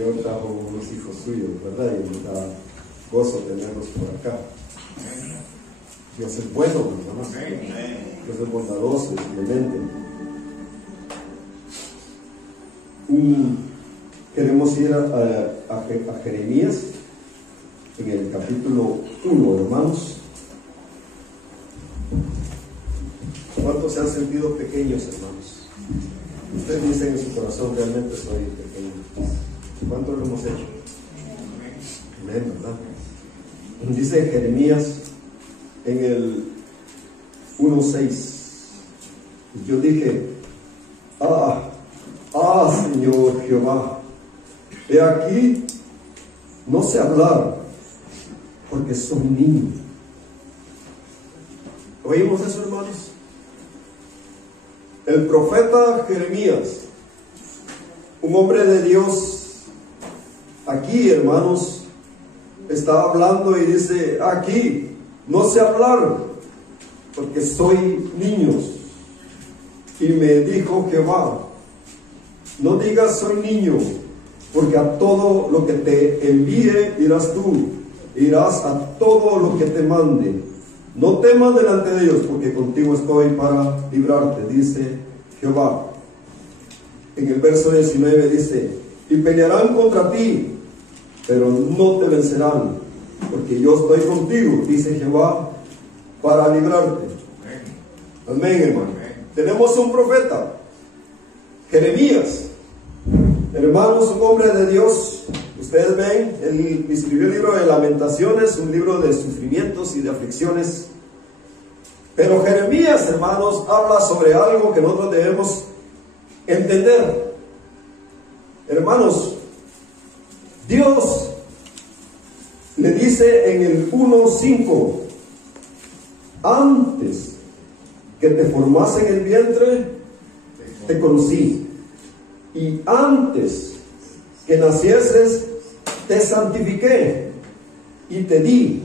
Señor trajo unos hijos suyos, ¿verdad? Y nos da gozo tenerlos por acá. Dios es bueno, hermanos. Dios es bondadoso, es clemente. Queremos ir a Jeremías en el capítulo 1, hermanos. ¿Cuántos se han sentido pequeños, hermanos? Ustedes dicen en su corazón, realmente soy pequeño. ¿Cuántos lo hemos hecho? Amén, ¿verdad? Dice Jeremías en el 1:6. Yo dije, Señor Jehová, he aquí, no sé hablar, porque soy niño. ¿Oímos eso, hermanos? El profeta Jeremías, un hombre de Dios, aquí, hermanos, está hablando y dice, aquí, no sé hablar, porque soy niño. Y me dijo Jehová, no digas soy niño, porque a todo lo que te envíe irás tú, irás a todo lo que te mande. No temas delante de ellos, porque contigo estoy para librarte, dice Jehová. En el verso 19 dice, y pelearán contra ti, pero no te vencerán, porque yo estoy contigo, dice Jehová, para librarte. Amén, hermano. Tenemos un profeta, Jeremías. Hermanos, un hombre de Dios. Ustedes ven, él escribió el libro de Lamentaciones, un libro de sufrimientos y de aflicciones. Pero Jeremías, hermanos, habla sobre algo que nosotros debemos entender. Hermanos, Dios le dice en el 1:5, antes que te formase en el vientre, te conocí. Y antes que nacieses, te santifiqué y te di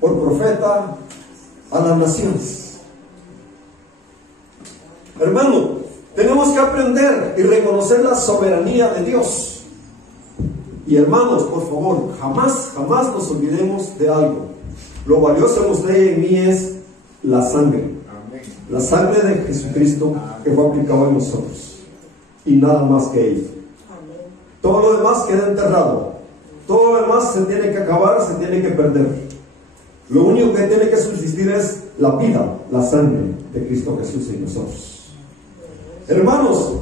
por profeta a las naciones. Hermano, tenemos que aprender y reconocer la soberanía de Dios. Y hermanos, por favor, jamás nos olvidemos de algo. Lo valioso en usted y en mí es la sangre. La sangre de Jesucristo que fue aplicado en nosotros. Y nada más que ello. Todo lo demás queda enterrado. Todo lo demás se tiene que acabar, se tiene que perder. Lo único que tiene que subsistir es la vida, la sangre de Cristo Jesús en nosotros. Hermanos,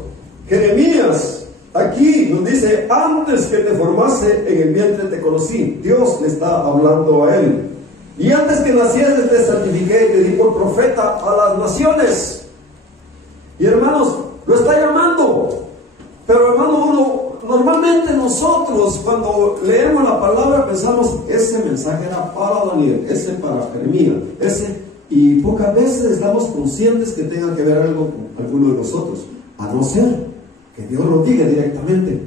Jeremías aquí nos dice, antes que te formase en el vientre te conocí. Dios le está hablando a él. Y antes que nacieses te santifiqué y te di por profeta a las naciones. Y hermanos, lo está llamando. Pero hermano, normalmente nosotros cuando leemos la palabra pensamos, ese mensaje era para Daniel, ese para Jeremías, y pocas veces estamos conscientes que tenga que ver algo con alguno de nosotros, a no ser que Dios lo diga directamente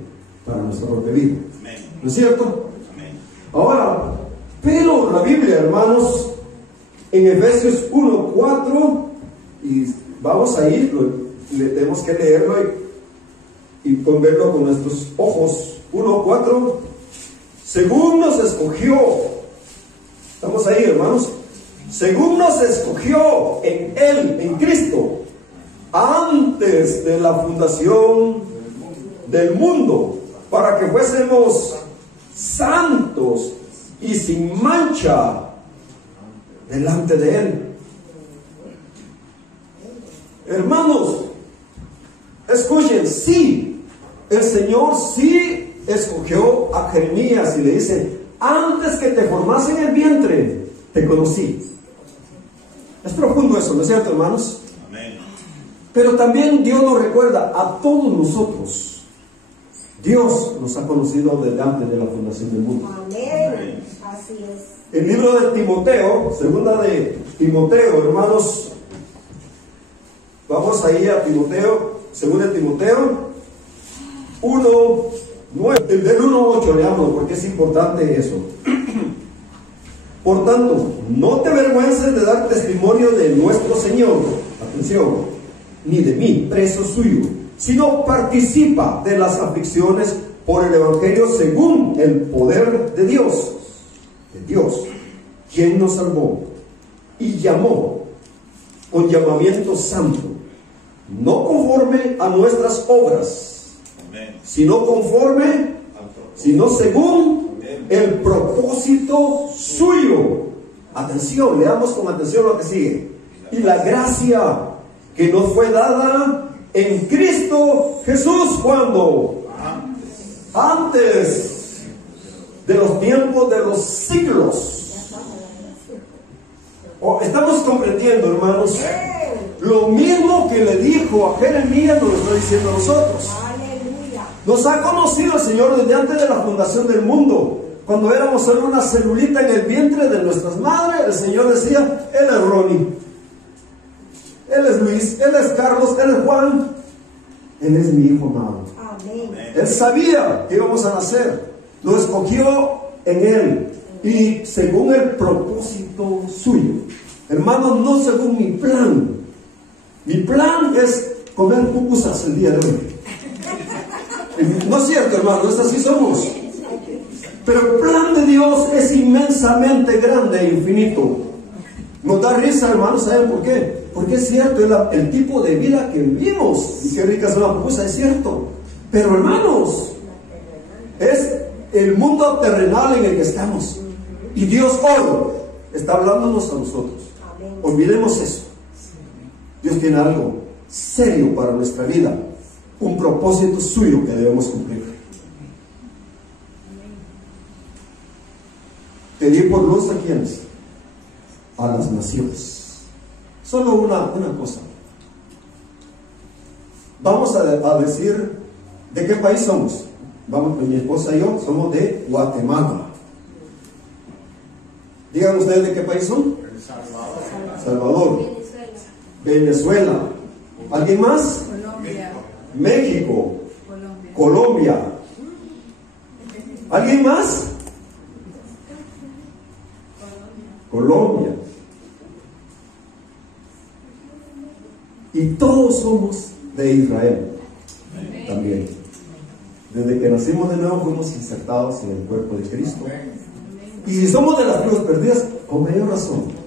para nuestra propia vida. ¿No es cierto? Ahora, pero la Biblia, hermanos, en Efesios 1:4, y vamos a ir, tenemos que leerlo y verlo con nuestros ojos. 1:4, según nos escogió, estamos ahí, hermanos, según nos escogió en Él, en Cristo, antes de la fundación del mundo, para que fuésemos santos y sin mancha delante de Él. Hermanos, escuchen, sí, el Señor sí escogió a Jeremías y le dice, antes que te formase en el vientre, te conocí. Es profundo eso, ¿no es cierto, hermanos? Amén. Pero también Dios nos recuerda a todos nosotros. Dios nos ha conocido desde antes de la fundación del mundo. Amén. Así es. El libro de Timoteo, segunda de Timoteo, hermanos, vamos ahí a Timoteo, segunda de Timoteo 1:9, del 1:8 leamos, porque es importante eso. Por tanto, no te avergüences de dar testimonio de nuestro Señor, atención, ni de mí, preso suyo, sino participa de las aflicciones por el Evangelio según el poder de Dios, quien nos salvó y llamó con llamamiento santo, no conforme a nuestras obras, sino según el propósito suyo. Atención, leamos con atención lo que sigue. Y la gracia que nos fue dada en Cristo Jesús, cuando antes de los tiempos de los siglos. Estamos comprendiendo, hermanos, lo mismo que le dijo a Jeremías nos lo está diciendo a nosotros. Nos ha conocido el Señor desde antes de la fundación del mundo. Cuando éramos solo una celulita en el vientre de nuestras madres, el Señor decía: Él es Ronnie, Él es Luis, Él es Carlos, Él es Juan, Él es mi hijo amado. Él sabía que íbamos a nacer, lo escogió en Él y según el propósito suyo. Hermanos, no según mi plan. Mi plan es comer pupusas el día de hoy. No es cierto, hermanos, así somos. Pero el plan de Dios es inmensamente grande e infinito. Nos da risa, hermanos, ¿saben por qué? Porque es cierto, el tipo de vida que vivimos. Y qué rica es una pupusa, es cierto. Pero, hermanos, es el mundo terrenal en el que estamos. Y Dios hoy está hablándonos a nosotros. Olvidemos eso. Dios tiene algo serio para nuestra vida, un propósito suyo que debemos cumplir. Te di por luz a quienes, a las naciones. Solo una cosa. Vamos a decir de qué país somos. Vamos, mi esposa y yo somos de Guatemala. Digan ustedes de qué país son. Salvador. Venezuela. ¿Alguien más? Colombia. México. Colombia. ¿Alguien más? Colombia. Y todos somos de Israel. También. Desde que nacimos de nuevo fuimos insertados en el cuerpo de Cristo. Y si somos de las tribus perdidas, con mayor razón.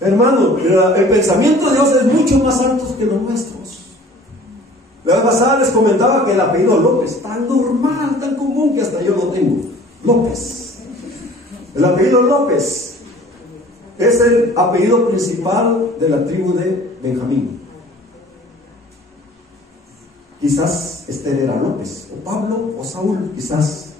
Hermano, el pensamiento de Dios es mucho más alto que los nuestros. La vez pasada les comentaba que el apellido López, tan normal, tan común, que hasta yo lo tengo. López. El apellido López es el apellido principal de la tribu de Benjamín. Quizás Esther era López, o Pablo, o Saúl, quizás.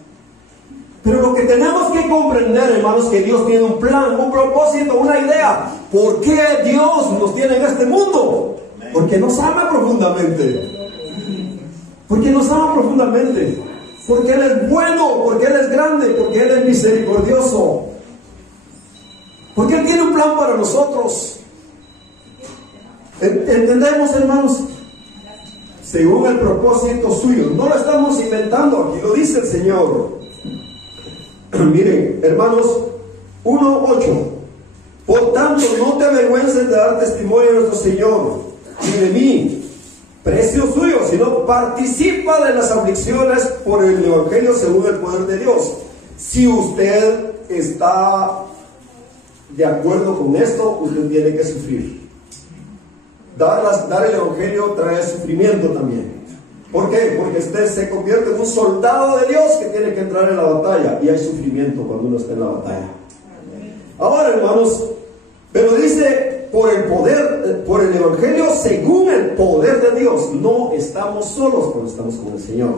Pero lo que tenemos que comprender, hermanos, que Dios tiene un plan, un propósito, una idea. ¿Por qué Dios nos tiene en este mundo? Porque nos ama profundamente. Porque nos ama profundamente. Porque Él es bueno, porque Él es grande, porque Él es misericordioso. Porque Él tiene un plan para nosotros. ¿Entendemos, hermanos? Según el propósito suyo. No lo estamos inventando, aquí lo dice el Señor. Miren, hermanos, 1:8. Por tanto, no te avergüences de dar testimonio de nuestro Señor, ni de mí, precio suyo, sino participa de las aflicciones por el Evangelio según el poder de Dios. Si usted está de acuerdo con esto, usted tiene que sufrir. Dar el Evangelio trae sufrimiento también. ¿Por qué? Porque usted se convierte en un soldado de Dios que tiene que entrar en la batalla, y hay sufrimiento cuando uno está en la batalla. Ahora, hermanos, pero dice por el poder, por el Evangelio según el poder de Dios. No estamos solos cuando estamos con el Señor.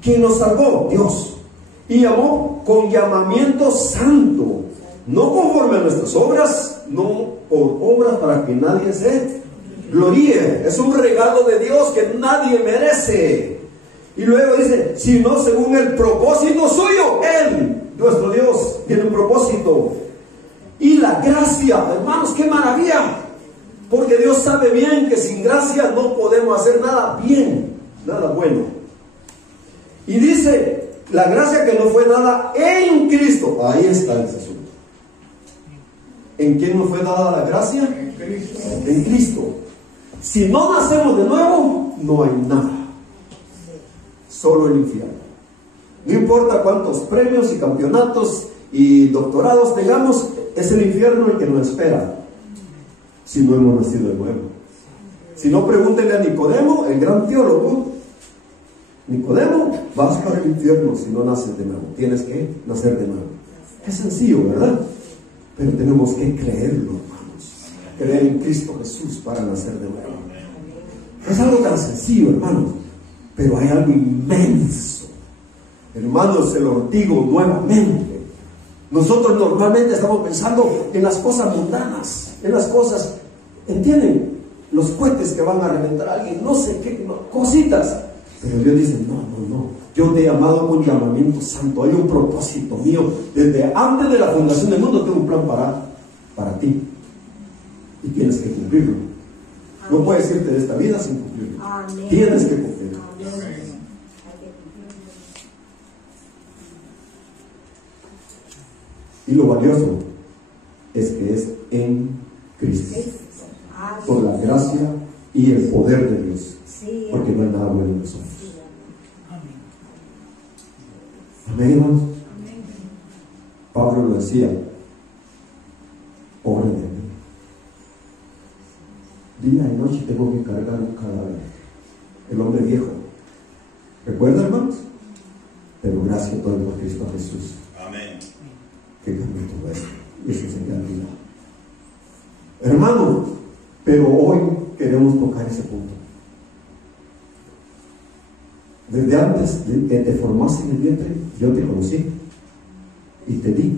¿Quién nos salvó? Dios. Y llamó con llamamiento santo, no conforme a nuestras obras, no por obras para que nadie se gloríe. Es un regalo de Dios que nadie merece. Y luego dice, sino según el propósito suyo. Él, nuestro Dios, tiene un propósito. Y la gracia, hermanos, qué maravilla. Porque Dios sabe bien que sin gracia no podemos hacer nada bien, nada bueno. Y dice, la gracia que nos fue dada en Cristo. Ahí está el asunto. ¿En quién nos fue dada la gracia? En Cristo. En Cristo. Si no nacemos de nuevo, no hay nada. solo el infierno. No importa cuántos premios y campeonatos y doctorados tengamos, es el infierno el que nos espera si no hemos nacido de nuevo. Si no, pregúntenle a Nicodemo, el gran teólogo. Nicodemo, vas para el infierno si no naces de nuevo. Tienes que nacer de nuevo. Es sencillo, ¿verdad? Pero tenemos que creerlo, hermanos. Creer en Cristo Jesús para nacer de nuevo. Es algo tan sencillo, hermanos, pero hay algo inmenso. Hermanos, se lo digo nuevamente. Nosotros normalmente estamos pensando en las cosas mundanas, en las cosas, ¿entienden? Los cohetes que van a reventar a alguien, no sé qué, cositas. Pero Dios dice, no. Yo te he llamado con llamamiento santo. Hay un propósito mío. Desde antes de la fundación del mundo tengo un plan para ti. Y tienes que cumplirlo. No puedes irte de esta vida sin cumplirlo. Amén. Tienes que cumplirlo. Amén. Y lo valioso es que es en Cristo. Por la gracia y el poder de Dios. Porque no hay nada bueno en nosotros. Amén, hermanos. Pablo lo decía: oren de mí. Día y noche tengo que cargar un cadáver, el hombre viejo. ¿Recuerdan, hermanos? Pero gracias a todo por Cristo Jesús. Amén. Que cambió todo eso. Y eso se queda olvidado. Hermano, pero hoy queremos tocar ese punto. Desde antes de que te formaste en el vientre, yo te conocí y te di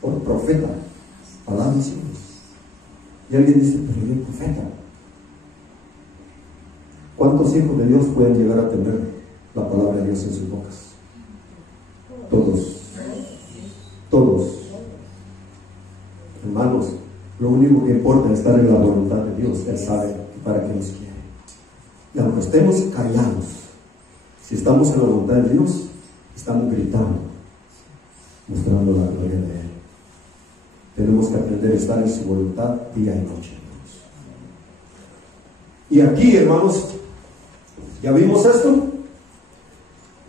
por profeta a dar mis hijos. Y alguien dice, pero yo soy profeta. ¿Cuántos hijos de Dios pueden llegar a tener la palabra de Dios en sus bocas? Todos. Hermanos, lo único que importa es estar en la voluntad de Dios. Él sabe para qué nos quiere. Y aunque estemos callados, si estamos en la voluntad de Dios, estamos gritando, mostrando la gloria de Él. Tenemos que aprender a estar en su voluntad día y noche, hermanos. Y aquí, hermanos, ¿ya vimos esto?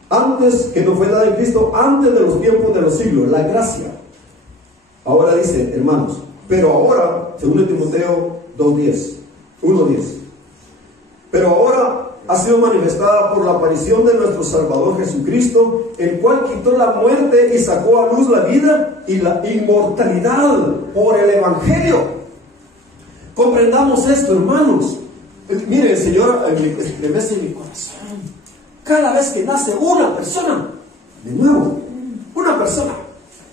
Antes que no fue dada en Cristo, antes de los tiempos de los siglos, la gracia. Ahora dice, hermanos, pero ahora, según Timoteo 1:10, pero ahora ha sido manifestada por la aparición de nuestro Salvador Jesucristo, el cual quitó la muerte y sacó a luz la vida y la inmortalidad por el Evangelio. Comprendamos esto, hermanos. Mire, el Señor me besa en mi corazón. Cada vez que nace una persona, de nuevo, una persona,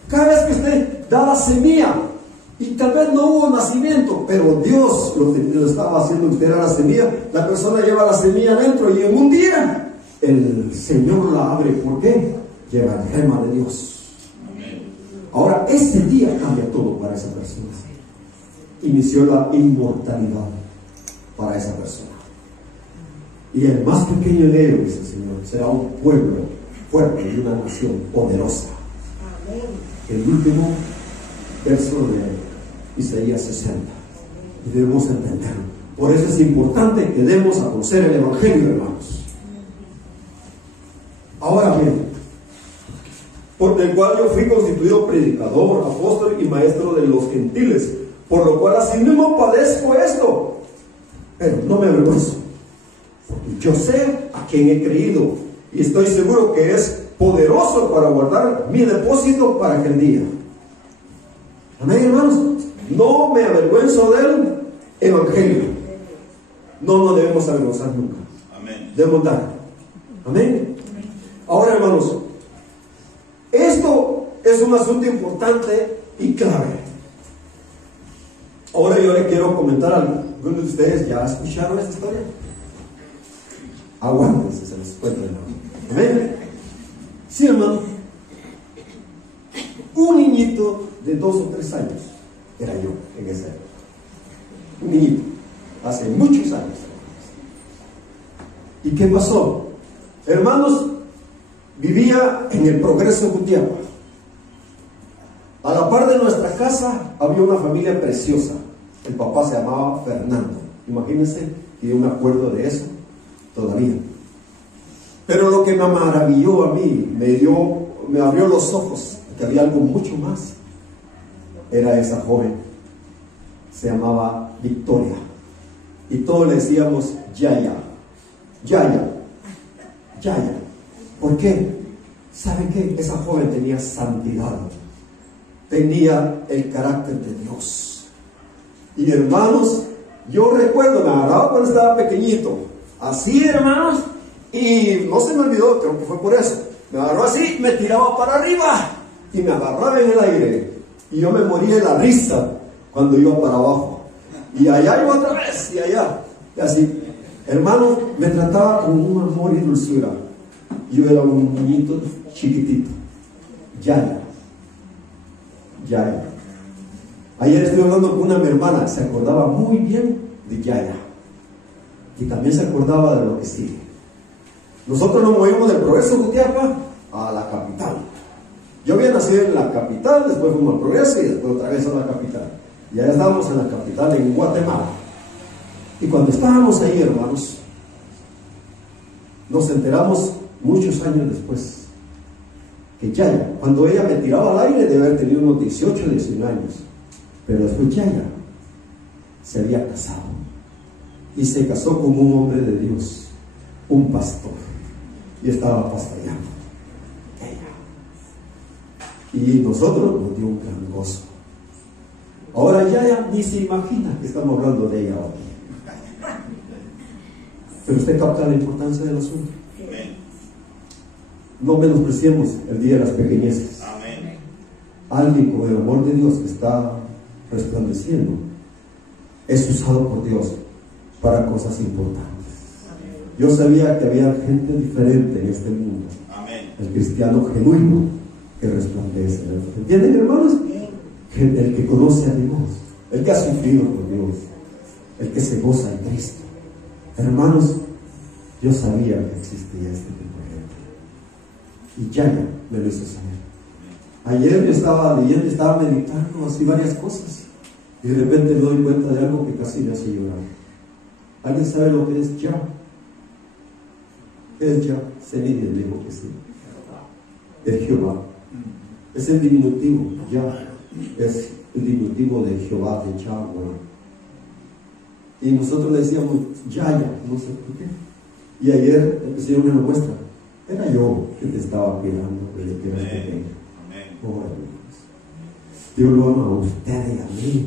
cada vez que usted da la semilla, y tal vez no hubo nacimiento, pero Dios lo estaba haciendo, usted era la semilla, la persona lleva la semilla adentro y en un día el Señor la abre. ¿Por qué? Lleva el gema de Dios. Ahora, ese día cambia todo para esa persona. Inició la inmortalidad para esa persona. Y el más pequeño de ellos, dice el Señor, será un pueblo fuerte y una nación poderosa. El último verso de Isaías 60. Y debemos entenderlo. Por eso es importante que demos a conocer el Evangelio, hermanos. Ahora bien, por el cual yo fui constituido predicador, apóstol y maestro de los gentiles, por lo cual así mismo padezco esto, pero no me avergüenzo, porque yo sé a quién he creído y estoy seguro que es poderoso para guardar mi depósito para aquel día. Amén, hermanos. No me avergüenzo del Evangelio. No nos debemos avergonzar nunca. Amén. Debemos dar. Amén. Ahora, hermanos, esto es un asunto importante y clave. Ahora yo le quiero comentar algo. ¿Algunos de ustedes ya escucharon esta historia? Aguántense, se los cuento, hermano. Amén. Sí, hermano. Un niñito de 2 o 3 años era yo en esa época. Un niñito, hace muchos años. ¿Y qué pasó? Hermanos, vivía en el Progreso Jutiapa. A la par de nuestra casa había una familia preciosa. El papá se llamaba Fernando. Imagínense que yo me acuerdo de eso todavía. Pero lo que me maravilló a mí, me abrió los ojos, que había algo mucho más, era esa joven. Se llamaba Victoria. Y todos le decíamos Yaya, Yaya, Yaya. ¿Por qué? ¿Saben qué? Esa joven tenía santidad, tenía el carácter de Dios. Y hermanos, yo recuerdo, me agarraba cuando estaba pequeñito, así, hermanos, y no se me olvidó, creo que fue por eso. Me agarró así, me tiraba para arriba y me agarraba en el aire. Y yo me moría de la risa cuando iba para abajo. Y allá iba otra vez, y allá. Y así, hermano, me trataba con un amor y dulzura. Yo era un niñito chiquitito. Yaya. Yaya. Ayer estuve hablando con mi hermana, se acordaba muy bien de Yaya. Y también se acordaba de lo que sigue. Nosotros nos movimos del Progreso Jutiapa a la capital. Yo había nacido en la capital, después fuimos al Progreso y después otra vez a la capital. Y ya estábamos en la capital, en Guatemala. Y cuando estábamos ahí, hermanos, nos enteramos muchos años después que Yaya, cuando ella me tiraba al aire, debe haber tenido unos 18 o 19 años. Pero después Yaya se había casado. Y se casó con un hombre de Dios, un pastor. Y estaba pastoreando. Y nosotros nos dio un gran gozo. Ahora Yaya ni se imagina que estamos hablando de ella hoy. Pero usted capta la importancia del asunto. No menospreciemos el día de las pequeñeces. Alguien con el amor de Dios que está resplandeciendo es usado por Dios para cosas importantes. Yo sabía que había gente diferente en este mundo. El cristiano genuino que resplandece. ¿Entienden, hermanos? El que conoce a Dios, el que ha sufrido por Dios, el que se goza en Cristo. Hermanos, yo sabía que existía este tipo de gente. Y Yaya me lo hizo saber. Ayer yo estaba leyendo, estaba meditando así varias cosas. Y de repente me doy cuenta de algo que casi me hace llorar. ¿Alguien sabe lo que es Ya? ¿Qué es Ya? Se me dijo que sí. Es Jehová. Es el diminutivo, Ya. Es el diminutivo de Jehová, de Yahweh. Y nosotros le decíamos Yaya, no sé por qué. Y ayer el Señor me lo muestra. Era yo que te estaba cuidando desde que eras pequeño. Oh, Dios lo ama a usted y a mí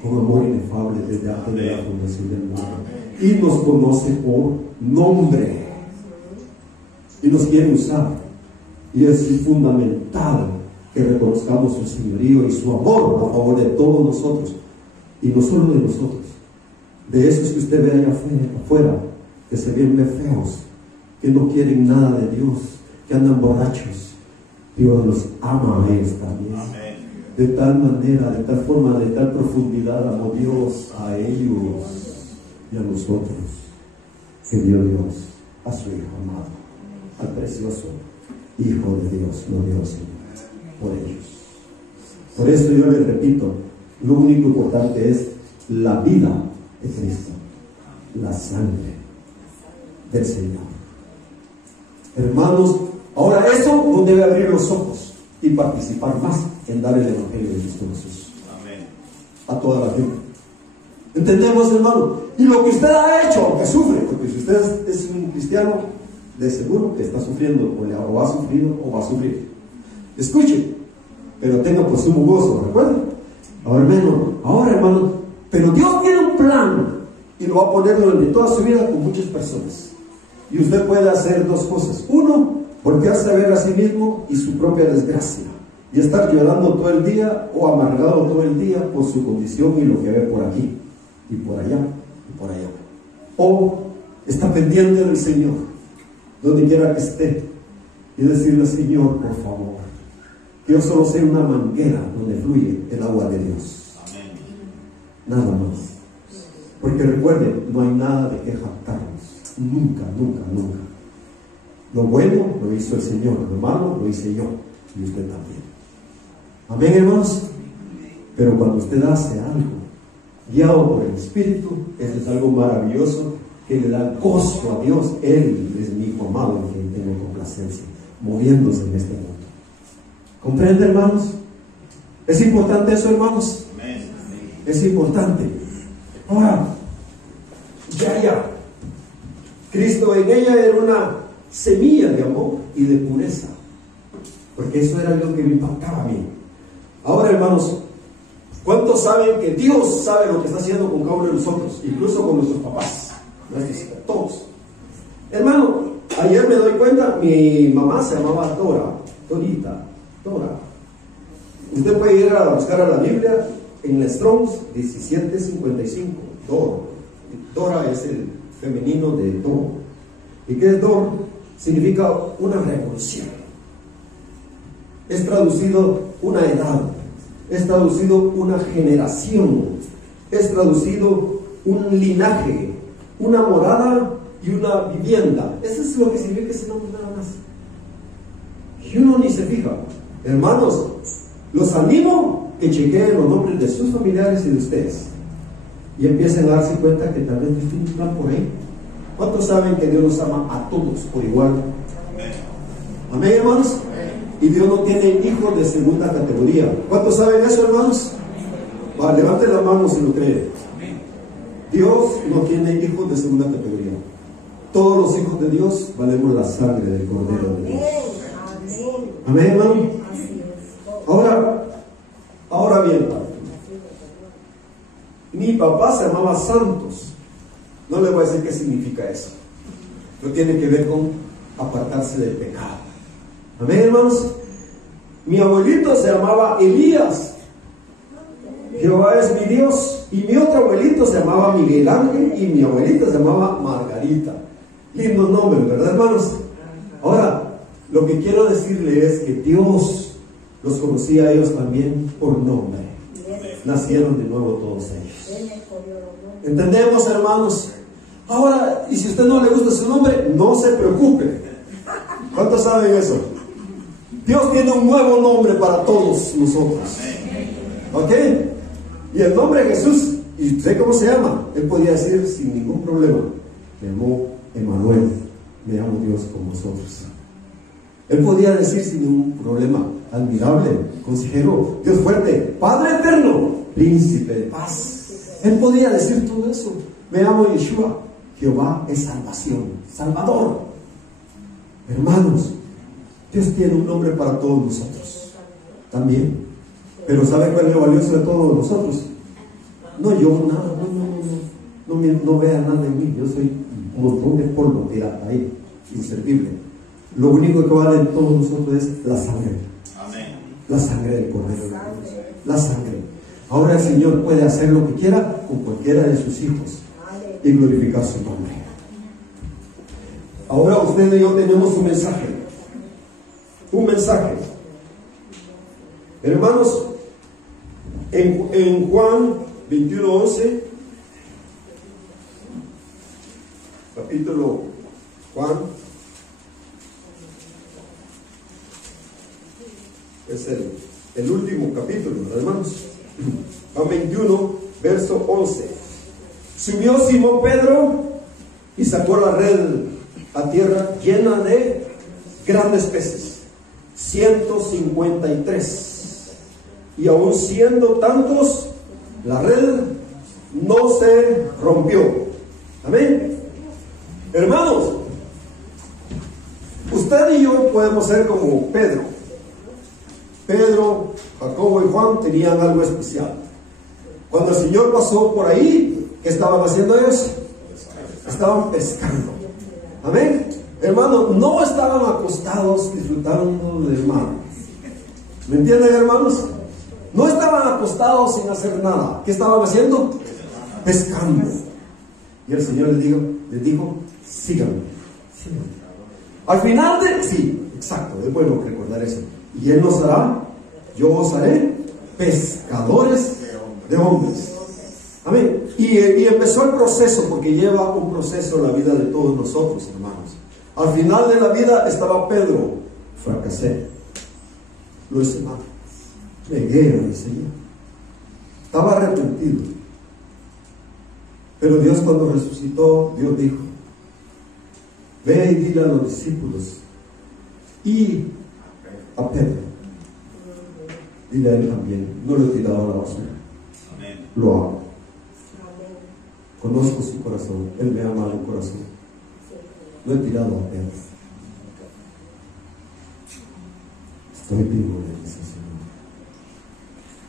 con amor inefable desde antes de la fundación del mundo. Y nos conoce por nombre. Y nos quiere usar. Y es fundamental que reconozcamos su señorío y su amor a favor de todos nosotros. Y no solo de nosotros. De esos que usted ve allá afuera, que se ven feos, que no quieren nada de Dios, que andan borrachos. Dios los ama a ellos también. De tal manera, de tal forma, de tal profundidad amó Dios a ellos y a nosotros, que dio Dios a su Hijo amado, al precioso Hijo de Dios, lo dio Señor, por ellos. Por eso yo les repito, lo único importante es la vida de Cristo, la sangre del Señor. Hermanos, ahora eso nos debe abrir los ojos y participar más en dar el Evangelio de Cristo Jesús. Amén. A toda la gente. ¿Entendemos, hermano? Y lo que usted ha hecho, aunque sufre, porque si usted es un cristiano, de seguro que está sufriendo, o ha sufrido, o va a sufrir. Escuche, pero tenga por sumo gozo, ¿recuerdan? Ahora, hermano, pero Dios tiene un plan y lo va a poner durante toda su vida con muchas personas. Y usted puede hacer dos cosas. Uno, voltearse a ver a sí mismo y su propia desgracia, y estar llorando todo el día o amargado todo el día por su condición y lo que ve por aquí y por allá y por allá. O está pendiente del Señor, donde quiera que esté, y decirle: Señor, por favor, que yo solo sea una manguera donde fluye el agua de Dios. Amén. Nada más. Porque recuerden, no hay nada de que jactarnos. Nunca, nunca, nunca. Lo bueno lo hizo el Señor, lo malo lo hice yo, y usted también. Amén, hermanos. Pero cuando usted hace algo guiado por el Espíritu, eso es algo maravilloso que le da gozo a Dios. Él es mi hijo amado en quien tengo complacencia, moviéndose en este mundo. ¿Comprende, hermanos? ¿Es importante eso, hermanos? Es importante. Ahora, ya. Cristo en ella era una semilla de amor y de pureza, porque eso era lo que me impactaba a mí. Ahora, hermanos, ¿cuántos saben que Dios sabe lo que está haciendo con cada uno de nosotros, incluso con nuestros papás, todos? Hermano, ayer me doy cuenta, mi mamá se llamaba Dora. Usted puede ir a buscar a la Biblia en el Strong's 1755. Dora es el femenino de Dor. ¿Y qué es Dor? Significa una revolución. Es traducido una edad, es traducido una generación, es traducido un linaje, una morada y una vivienda. Eso es lo que significa ese nombre, nada más. Y uno ni se fija. Hermanos, los animo que chequeen los nombres de sus familiares y de ustedes y empiecen a darse cuenta que tal vez Dios tiene un plan por ahí. ¿Cuántos saben que Dios nos ama a todos por igual? Amén, hermanos. Y Dios no tiene hijos de segunda categoría. ¿Cuántos saben eso, hermanos? Levanten la mano si lo creen. Dios no tiene hijos de segunda categoría. Todos los hijos de Dios valemos la sangre del Cordero de Dios. Amén, hermano. Ahora bien, mi papá se llamaba Santos. No le voy a decir qué significa eso. No tiene que ver con apartarse del pecado. Amén, hermanos. Mi abuelito se llamaba Elías. Jehová es mi Dios. Y mi otro abuelito se llamaba Miguel Ángel. Y mi abuelita se llamaba Margarita. Lindos nombres, ¿verdad, hermanos? Ahora, lo que quiero decirle es que Dios los conocía a ellos también por nombre. Nacieron de nuevo todos ellos. ¿Entendemos, hermanos? Ahora, y si a usted no le gusta su nombre, no se preocupe. ¿Cuántos saben eso? Dios tiene un nuevo nombre para todos nosotros. ¿Ok? Y el nombre de Jesús, ¿y usted cómo se llama? Él podía decir sin ningún problema: me llamó Emanuel, me llamo Dios con vosotros. Él podía decir sin ningún problema: admirable, consejero, Dios fuerte, Padre eterno, príncipe de paz. Él podía decir todo eso. Me llamo Yeshua, Jehová es salvación, Salvador. Hermanos, Dios tiene un nombre para todos nosotros también. Pero ¿sabe cuál es lo valioso de todos nosotros? No yo, nada, no vea nada en mí. Yo soy un montón de polvo tirado ahí, inservible. Lo único que vale en todos nosotros es la sangre. Amén. La sangre del Cordero de Dios. La sangre. Ahora el Señor puede hacer lo que quiera con cualquiera de sus hijos y glorificar su nombre. Ahora usted y yo tenemos un mensaje. Un mensaje. Hermanos, en Juan 21:11, capítulo Juan, es el último capítulo, hermanos. Juan 21, verso 11. Subió Simón Pedro y sacó la red a tierra llena de grandes peces, 153. Y aun siendo tantos, la red no se rompió. Amén. Hermanos, usted y yo podemos ser como Pedro. Pedro, Jacobo y Juan tenían algo especial. Cuando el Señor pasó por ahí, ¿qué estaban haciendo ellos? Estaban pescando. Amén. Hermanos, no estaban acostados disfrutando del mar. ¿Me entienden, hermanos? No estaban acostados sin hacer nada. ¿Qué estaban haciendo? Pescando. Y el Señor les dijo, síganme. Al final sí, exacto, es bueno recordar eso. Y Él nos hará, yo os haré pescadores de hombres. Amén. Y empezó el proceso, porque lleva un proceso en la vida de todos nosotros, hermanos. Al final de la vida estaba Pedro. Fracasé. Lo hice mal. Negué al Señor. Estaba arrepentido. Pero Dios, cuando resucitó, Dios dijo: ve y dile a los discípulos y a Pedro, dile a él también, no lo he tirado a la basura. Amén. Lo amo. Amén. Conozco su corazón, él me ama en corazón. No he tirado a Pedro. Estoy vivo, le dice el Señor.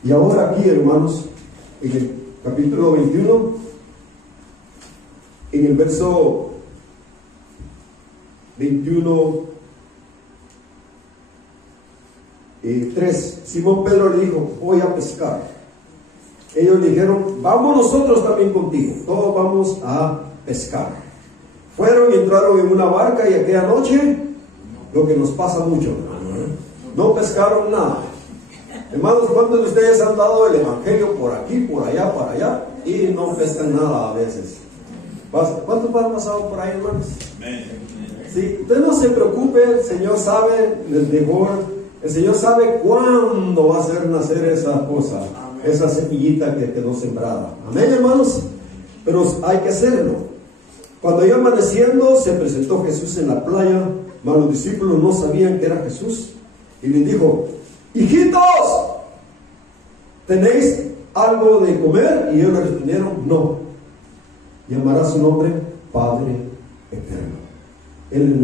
Y ahora aquí, hermanos, en el capítulo 21, en el verso 21, 3, Simón Pedro le dijo: voy a pescar. Ellos le dijeron: vamos nosotros también contigo, todos vamos a pescar. Fueron y entraron en una barca, y aquella noche, lo que nos pasa mucho, hermano, no pescaron nada. Hermanos, ¿cuántos de ustedes han dado el evangelio por aquí, por allá, para allá, y no pescan nada a veces? ¿Cuántos han pasado por ahí, hermanos? Sí, usted no se preocupe, el Señor sabe el mejor, el Señor sabe cuándo va a hacer nacer esa cosa, esa semillita que quedó sembrada. Amén, hermanos. Pero hay que hacerlo. Cuando iba amaneciendo, se presentó Jesús en la playa, mas los discípulos no sabían que era Jesús, y les dijo: hijitos, ¿tenéis algo de comer? Y ellos le respondieron: no. Llamará su nombre Padre Eterno. Él es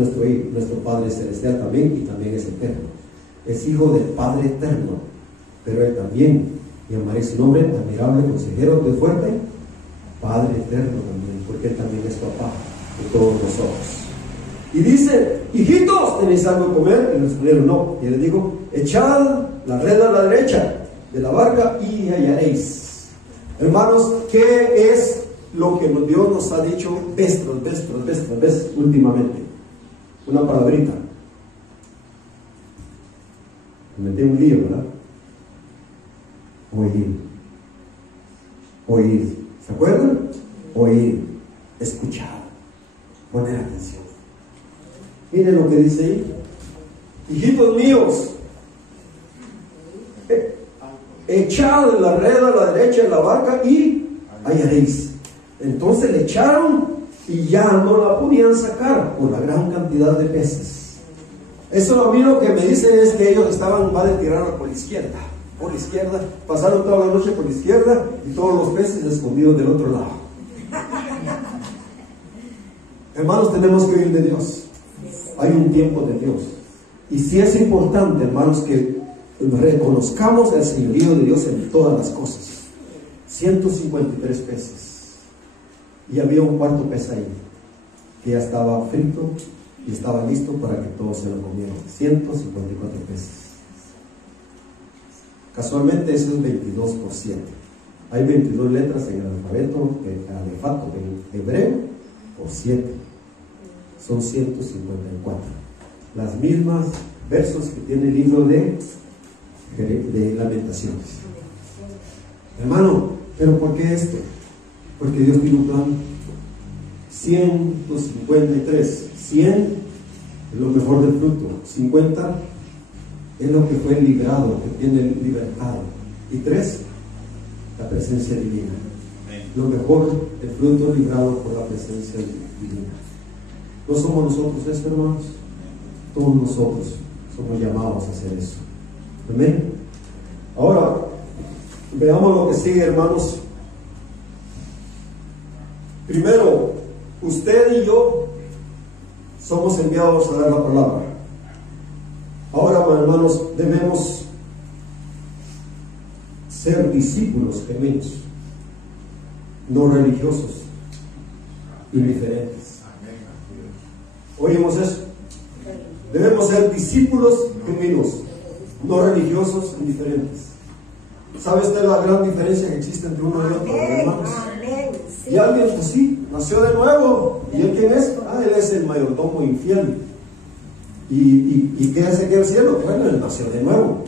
nuestro Padre Celestial también, y también es eterno. Es hijo del Padre Eterno, pero él también llamaré su nombre Admirable Consejero, Dios Fuerte, Padre Eterno también, porque él también es papá de todos nosotros. Y dice: hijitos, ¿tenéis algo de comer? Y les respondieron: no. Y les dijo: echad la red a la derecha de la barca y hallaréis. Hermanos, ¿qué es lo que Dios nos ha dicho vez tras vez últimamente? Una palabrita. Me metí un lío, ¿verdad? Oír. ¿Se acuerdan? Oír, escuchar, poner atención. Miren lo que dice ahí: hijitos míos, echad la red a la derecha de la barca y hallaréis. Entonces le echaron y ya no la podían sacar por la gran cantidad de peces. Eso a mí lo que me dice es que ellos estaban mal de tirarla por la izquierda, pasaron toda la noche por la izquierda y todos los peces escondidos del otro lado. Hermanos, tenemos que oír de Dios. Hay un tiempo de Dios. Y sí es importante, hermanos, que reconozcamos el señorío de Dios en todas las cosas. 153 peces. Y había un cuarto pez ahí, que ya estaba frito y estaba listo para que todos se lo comieran. 154 peces. Casualmente eso es 22 por 7. Hay 22 letras en el alfabeto, en hebreo, por 7. Son 154. Las mismas versos que tiene el libro de Lamentaciones. Hermano, ¿pero por qué esto? Porque Dios tiene un plan. 153. 100 es lo mejor del fruto. 50 es lo que fue librado, que tiene libertad. Y 3, la presencia divina. Lo mejor, el fruto librado por la presencia divina. No somos nosotros eso, hermanos. Todos nosotros somos llamados a hacer eso. Amén. Ahora, veamos lo que sigue, hermanos. Primero, usted y yo somos enviados a dar la palabra. Ahora, hermanos, debemos ser discípulos genuinos, no religiosos, indiferentes. ¿Oímos eso? Debemos ser discípulos genuinos, no religiosos, indiferentes. ¿Sabe usted la gran diferencia que existe entre uno y otro, hermanos? Y alguien, pues sí, nació de nuevo. ¿Y él quién es? Él es el mayordomo infiel. ¿Y qué hace que el cielo? Bueno, él nació de nuevo.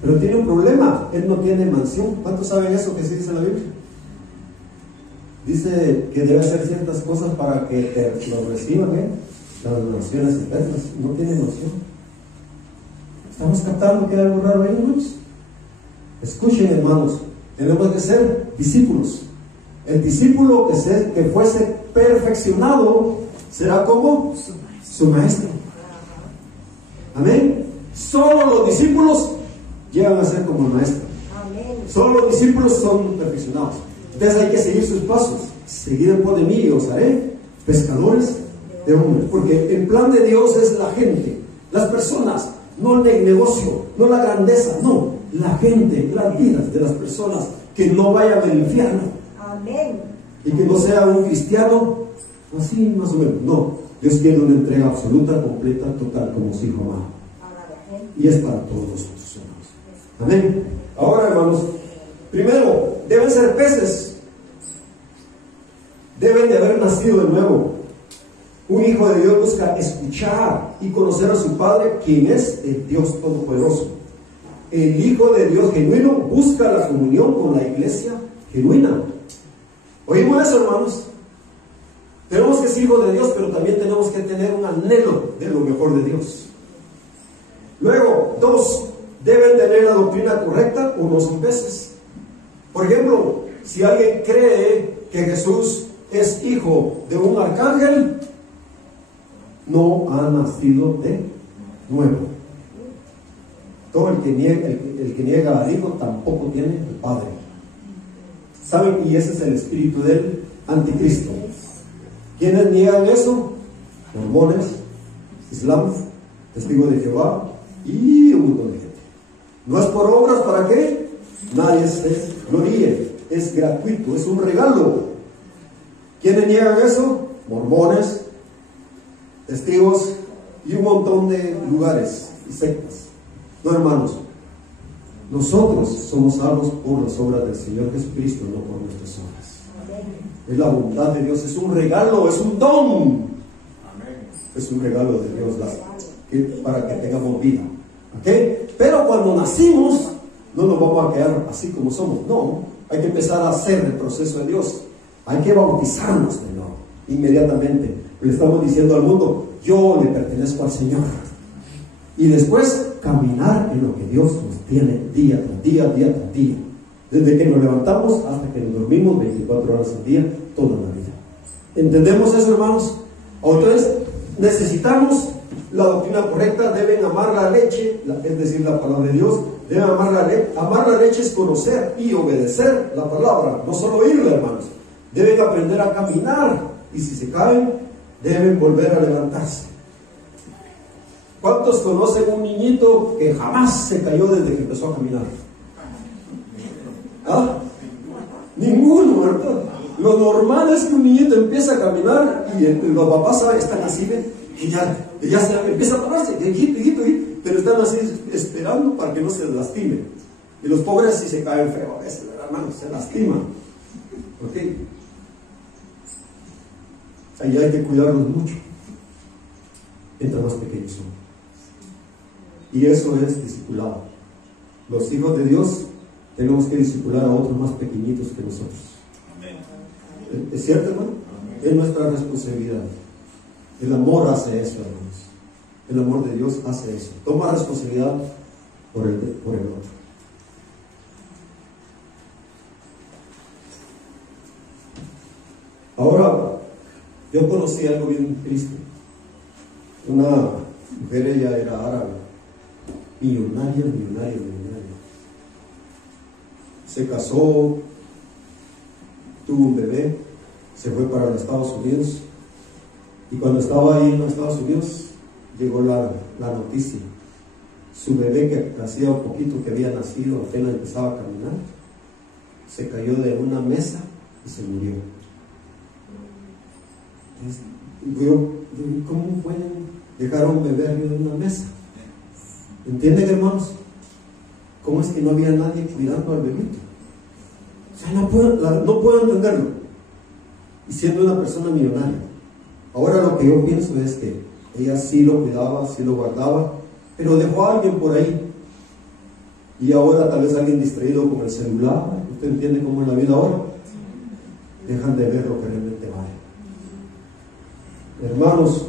Pero tiene un problema, él no tiene mansión. ¿Cuántos saben eso que se dice en la Biblia? Dice que debe hacer ciertas cosas para que te lo reciban, las naciones eternas. No tiene mansión. ¿Estamos captando que hay algo raro ahí, hermanos? Escuchen, hermanos, tenemos que ser discípulos. El discípulo que fuese perfeccionado será como su maestro. Amén. Solo los discípulos llegan a ser como el maestro. Solo los discípulos son perfeccionados. Entonces hay que seguir sus pasos. Seguid en pos de mí y os haré pescadores de hombres. Porque el plan de Dios es la gente, las personas, no el negocio, no la grandeza, no, la gente, las vidas de las personas, que no vayan al infierno. Amén. Y que no sea un cristiano así más o menos. No, Dios quiere una entrega absoluta, completa, total, como su hijo amado. Y es para todos nosotros, hermanos. Amén. Ahora, hermanos, primero, deben ser peces. Deben de haber nacido de nuevo. Un hijo de Dios busca escuchar y conocer a su Padre, quien es el Dios Todopoderoso. El hijo de Dios genuino busca la comunión con la iglesia genuina. ¿Oímos eso, hermanos? Tenemos que ser hijos de Dios, pero también tenemos que tener un anhelo de lo mejor de Dios. Luego, 2, deben tener la doctrina correcta o no son peces. Por ejemplo, si alguien cree que Jesús es hijo de un arcángel, no ha nacido de nuevo. Todo el que niega al Hijo tampoco tiene el Padre. ¿Saben? Y ese es el espíritu del anticristo. ¿Quiénes niegan eso? Mormones, Islam, testigos de Jehová y un montón de gente. No es por obras, ¿para qué? Nadie se gloríe. Es gratuito, es un regalo. ¿Quiénes niegan eso? Mormones, testigos y un montón de lugares y sectas. No, hermanos, nosotros somos salvos por las obras del Señor Jesucristo, no por nuestras obras. Es la bondad de Dios, es un regalo, es un don. Es un regalo de Dios para que tengamos vida. ¿Okay? Pero cuando nacimos, no nos vamos a quedar así como somos. No, hay que empezar a hacer el proceso de Dios. Hay que bautizarnos de nuevo, inmediatamente. Le estamos diciendo al mundo, yo le pertenezco al Señor. Y después caminar en lo que Dios nos tiene día tras día, día tras día. Desde que nos levantamos hasta que nos dormimos 24 horas al día, toda la vida. ¿Entendemos eso, hermanos? Entonces, necesitamos la doctrina correcta. Deben amar la leche, es decir, la palabra de Dios. Deben amar la leche. Amar la leche es conocer y obedecer la palabra, no solo oírla, hermanos. Deben aprender a caminar y si se caen, deben volver a levantarse. ¿Cuántos conocen un niñito que jamás se cayó desde que empezó a caminar? ¿Ah? Ninguno, ¿verdad? Lo normal es que un niñito empieza a caminar y los papás están así, ¿ven? Y ya se empieza a pararse, pero están así esperando para que no se lastime. Y los pobres si se caen feo, a veces, hermanos, se lastiman. ¿Ok? Ahí hay que cuidarlos mucho, entre más pequeños son. Y eso es discipulado. Los hijos de Dios tenemos que discipular a otros más pequeñitos que nosotros. Amén. ¿Es cierto, hermano? Amén. Es nuestra responsabilidad. El amor hace eso, hermanos. El amor de Dios hace eso. Toma responsabilidad por el otro. Ahora, yo conocí algo bien triste. Una mujer, ella era árabe. Millonaria. Se casó, tuvo un bebé, se fue para los Estados Unidos y cuando estaba ahí en los Estados Unidos llegó la noticia. Su bebé, que hacía un poquito que había nacido, apenas empezaba a caminar, se cayó de una mesa y se murió. Entonces, ¿cómo pueden dejar a un bebé arriba de una mesa? ¿Entienden, hermanos? ¿Cómo es que no había nadie cuidando al bebito? O sea, no puedo entenderlo. Y siendo una persona millonaria. Ahora lo que yo pienso es que ella sí lo cuidaba, sí lo guardaba, pero dejó a alguien por ahí. Y ahora tal vez alguien distraído con el celular. ¿Usted entiende cómo es la vida ahora? Dejan de ver lo que realmente vale. Hermanos,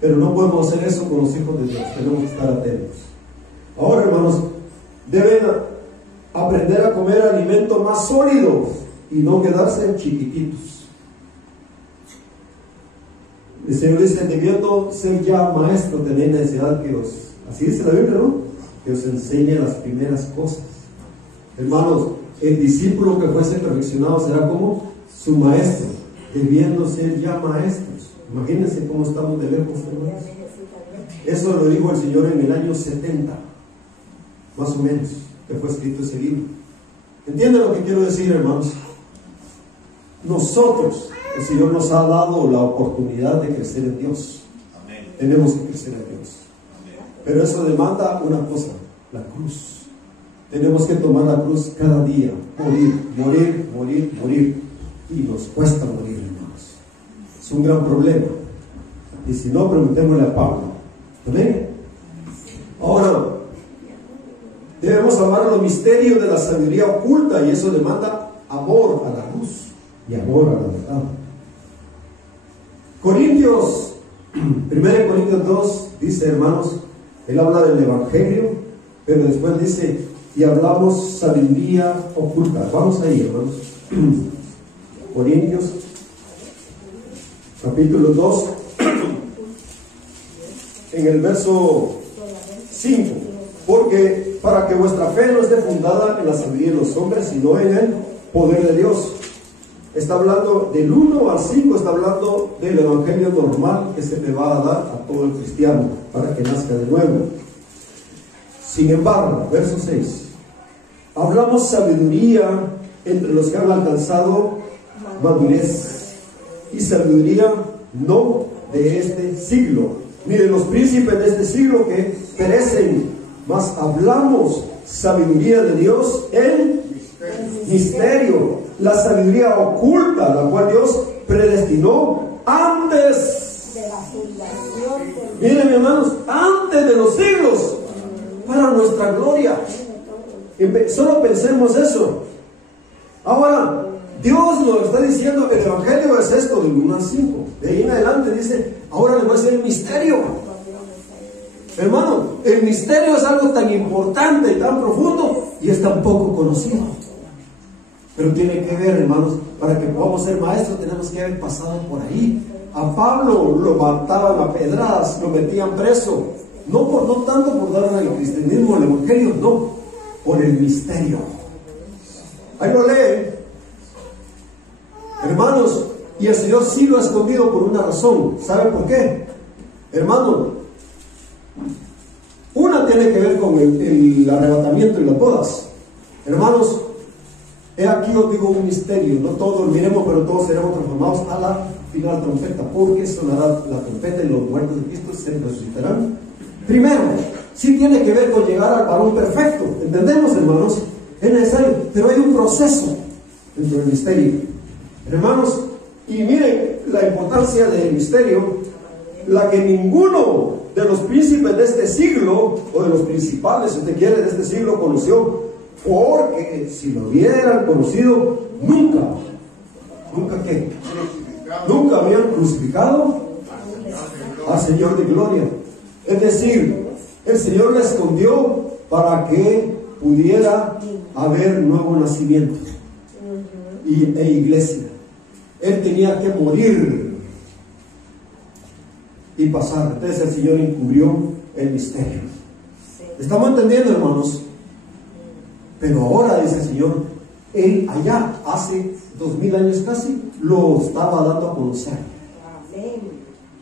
pero no podemos hacer eso con los hijos de Dios. Tenemos que estar atentos. Ahora, hermanos, deben aprender a comer alimentos más sólidos y no quedarse chiquititos. El Señor dice, debiendo ser ya maestro, tenéis necesidad que os, así dice la Biblia, ¿no? Que os enseñe las primeras cosas. Hermanos, el discípulo que fuese perfeccionado será como su maestro, debiendo ser ya maestros. Imagínense cómo estamos de lejos, hermanos. Eso lo dijo el Señor en el año 70, más o menos, que fue escrito ese libro. ¿Entienden lo que quiero decir, hermanos? Nosotros, el Señor nos ha dado la oportunidad de crecer en Dios. Amén. Tenemos que crecer en Dios. Amén. Pero eso demanda una cosa, la cruz. Tenemos que tomar la cruz cada día, morir. Y nos cuesta morir, hermanos. Es un gran problema. Y si no, preguntémosle a Pablo. ¿Amén? Ahora, debemos amar los misterios de la sabiduría oculta, y eso demanda amor a la luz y amor a la verdad. 1 Corintios 2 dice, hermanos, él habla del evangelio, pero después dice, y hablamos sabiduría oculta. Vamos ahí, hermanos. Corintios capítulo 2 en el verso 5, porque para que vuestra fe no esté fundada en la sabiduría de los hombres, sino en el poder de Dios. Está hablando del 1 al 5, está hablando del evangelio normal que se le va a dar a todo el cristiano para que nazca de nuevo. Sin embargo, verso 6, hablamos sabiduría entre los que han alcanzado madurez, y sabiduría no de este siglo, ni de los príncipes de este siglo que perecen, mas hablamos sabiduría de Dios en misterio, la sabiduría oculta, la cual Dios predestinó antes de la fundación. Miren, hermanos, antes de los siglos, para nuestra gloria. Solo pensemos eso. Ahora, Dios nos está diciendo, el evangelio es esto, del 1 al 5. De ahí en adelante dice, ahora les voy a decir el misterio. Hermano, el misterio es algo tan importante y tan profundo, y es tan poco conocido. Pero tiene que ver, hermanos, para que podamos ser maestros tenemos que haber pasado por ahí. A Pablo lo mataban a pedradas, lo metían preso, no tanto por darle al cristianismo, al evangelio, no, por el misterio. Ahí lo leen, hermanos, y el Señor sí lo ha escondido por una razón. ¿Saben por qué? Hermano, una tiene que ver con el arrebatamiento y las bodas. Hermanos, he aquí os digo un misterio, no todos dormiremos, pero todos seremos transformados a la final trompeta, porque sonará la trompeta y los muertos de Cristo se resucitarán. Primero, sí tiene que ver con llegar al varón perfecto, ¿entendemos, hermanos? Es necesario, pero hay un proceso dentro del misterio, hermanos. Y miren la importancia del misterio, la que ninguno de los príncipes de este siglo, o de los principales, si usted quiere, de este siglo conoció, porque si lo hubieran conocido, nunca habían crucificado al Señor de gloria. Es decir, el Señor le escondió para que pudiera haber nuevo nacimiento e iglesia. Él tenía que morir y pasar. Entonces el Señor encubrió el misterio. ¿Estamos entendiendo, hermanos? Pero ahora, dice el Señor, Él allá, hace 2000 años casi, lo estaba dando a conocer.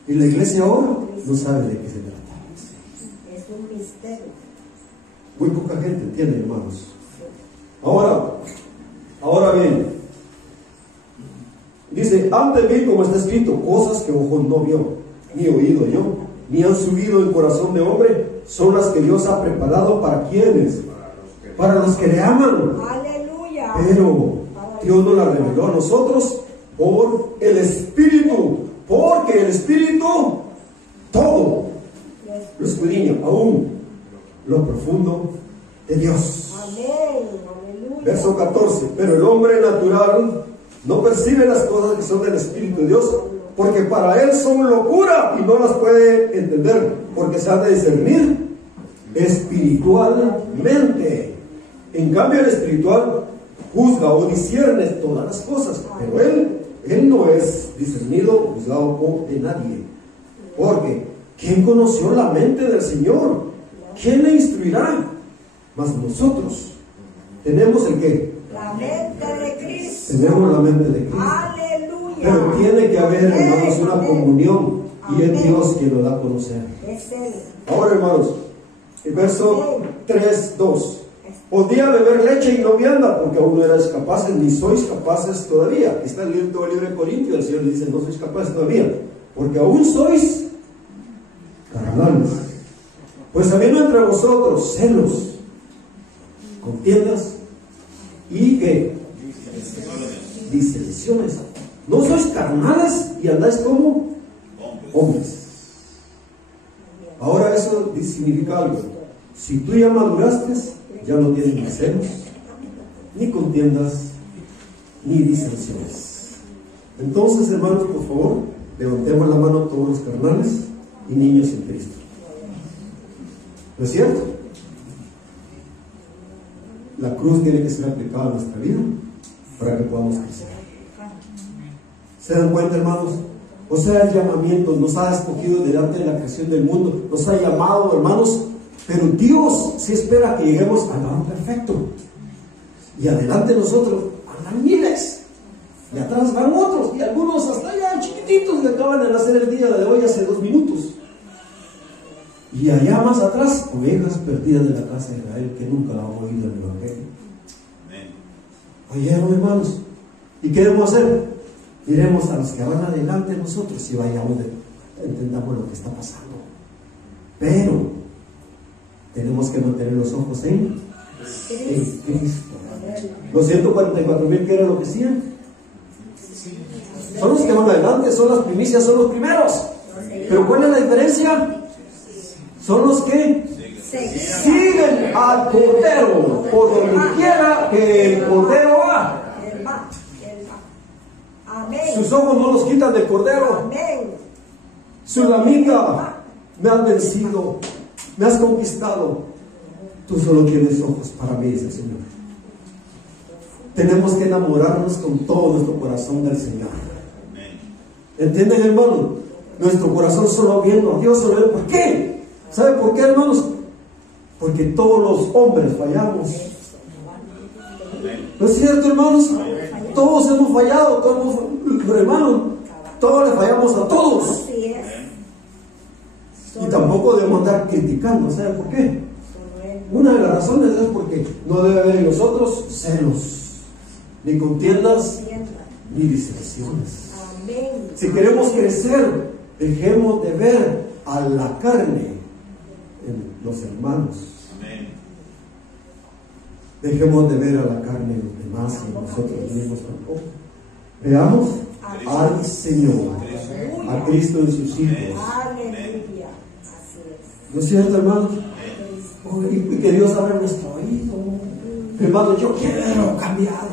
Y la iglesia ahora no sabe de qué se trata. Es un misterio. Muy poca gente entiende, hermanos. Ahora bien, dice, antes vi, como está escrito, cosas que ojo no vio, ni oído yo, ni han subido el corazón de hombre, son las que Dios ha preparado para quienes, para los que le aman. Aleluya. Pero Dios nos la reveló a nosotros por el Espíritu, porque el Espíritu todo lo escudriña, aún lo profundo de Dios. Amén. Aleluya. Verso 14, pero el hombre natural no percibe las cosas que son del Espíritu de Dios, porque para él son locura y no las puede entender, porque se han de discernir espiritualmente. En cambio, el espiritual juzga o discierne todas las cosas, pero Él no es discernido o juzgado por nadie. Porque ¿quién conoció la mente del Señor? ¿Quién le instruirá? Mas nosotros tenemos el ¿qué? La mente de Cristo. Tenemos la mente de Cristo. Aleluya. Pero tiene que haber, hermanos, una comunión, y es Amén. Dios quien lo da a conocer. Es Él. Ahora, hermanos, el verso 3:2. Podía beber leche y no vianda, porque aún no erais capaces, ni sois capaces todavía. Aquí está el libro de Corintios, el Señor dice, no sois capaces todavía, porque aún sois carnales. Pues habiendo entre vosotros celos, contiendas y ¿qué? Disensiones. No sois carnales y andáis como hombres. Ahora eso significa algo. Si tú ya maduraste, ya no tienes ni celos, ni contiendas, ni disensiones. Entonces, hermanos, por favor, levantemos la mano a todos los carnales y niños en Cristo. ¿No es cierto? La cruz tiene que ser aplicada a nuestra vida para que podamos crecer. ¿Se dan cuenta, hermanos? O sea, el llamamiento nos ha escogido delante de la creación del mundo, nos ha llamado, hermanos, pero Dios sí espera que lleguemos al varón perfecto. Y adelante nosotros andan miles, y atrás van otros, y algunos hasta allá chiquititos que acaban de nacer el día de hoy hace 2 minutos. Y allá más atrás, ovejas perdidas de la casa de Israel que nunca la han oído en el Evangelio. ¿Oyeron, hermanos? ¿Y qué debemos hacer? Miremos a los que van adelante de nosotros y vayamos, entendamos lo que está pasando. Pero tenemos que mantener los ojos en Cristo. Los 144,000, ¿qué era lo que decían? Son los que van adelante, son las primicias, son los primeros. Pero ¿cuál es la diferencia? Son los que siguen al Cordero por donde quiera que el Cordero va. Él va. Amén. Sus ojos no los quitan del Cordero. Amén. Sulamita, me has vencido, me has conquistado. Tú solo tienes ojos para mí, dice el Señor. Tenemos que enamorarnos con todo nuestro corazón del Señor. ¿Entienden, hermanos? Nuestro corazón solo viendo a Dios, solo viendo. ¿Por qué? ¿Sabe por qué, hermanos? Porque todos los hombres fallamos. ¿No es cierto, hermanos? Todos hemos fallado, todos, hermanos, todos le fallamos a todos. Así es. Y tampoco debemos andar criticando. ¿Sabe por qué? Una de las razones es porque no debe haber en nosotros celos, ni contiendas, ni disensiones. Amén. Si queremos crecer, dejemos de ver a la carne en los hermanos. Dejemos de ver a la carne en los demás y en nosotros mismos tampoco. Veamos al Señor, a Cristo en sus hijos. Aleluya. Así es. ¿No es cierto, hermanos? Y que Dios abra nuestro oído. Hermano, yo quiero cambiar.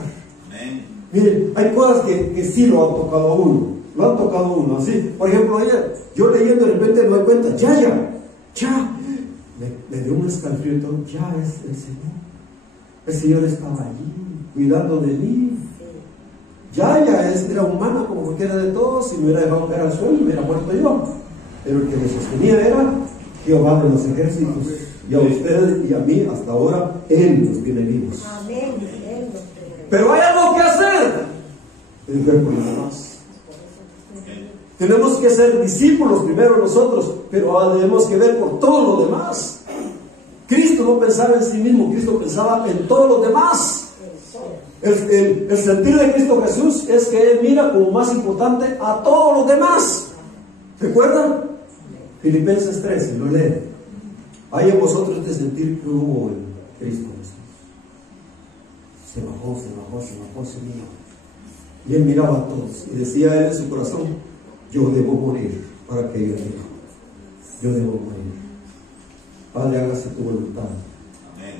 Miren, hay cosas que sí lo han tocado a uno. Lo han tocado a uno, así. Por ejemplo, ayer, yo leyendo de repente me doy cuenta, ya. Me dio un escalofrío y todo, ya es el Señor. El Señor estaba allí, cuidando de mí. Ya era humana como cualquiera de todos. Si me hubiera dejado caer al suelo, me hubiera muerto yo. Pero el que me sostenía era Jehová de los ejércitos. Y a ustedes y a mí, hasta ahora, Él nos tiene vivos. Amén. Pero hay algo que hacer. Es ver por los demás. Tenemos que ser discípulos primero nosotros, pero tenemos que ver por todos los demás. Cristo no pensaba en sí mismo, Cristo pensaba en todos los demás. El sentir de Cristo Jesús es que Él mira como más importante a todos los demás. ¿Recuerdan? Filipenses 13, lo leen. Hay en vosotros este sentir que hubo en Cristo Jesús. Se bajó, Señor. Y Él miraba a todos y decía a Él en su corazón, yo debo morir para que ellos vivan. Yo debo morir. Padre, hágase tu voluntad. Amén.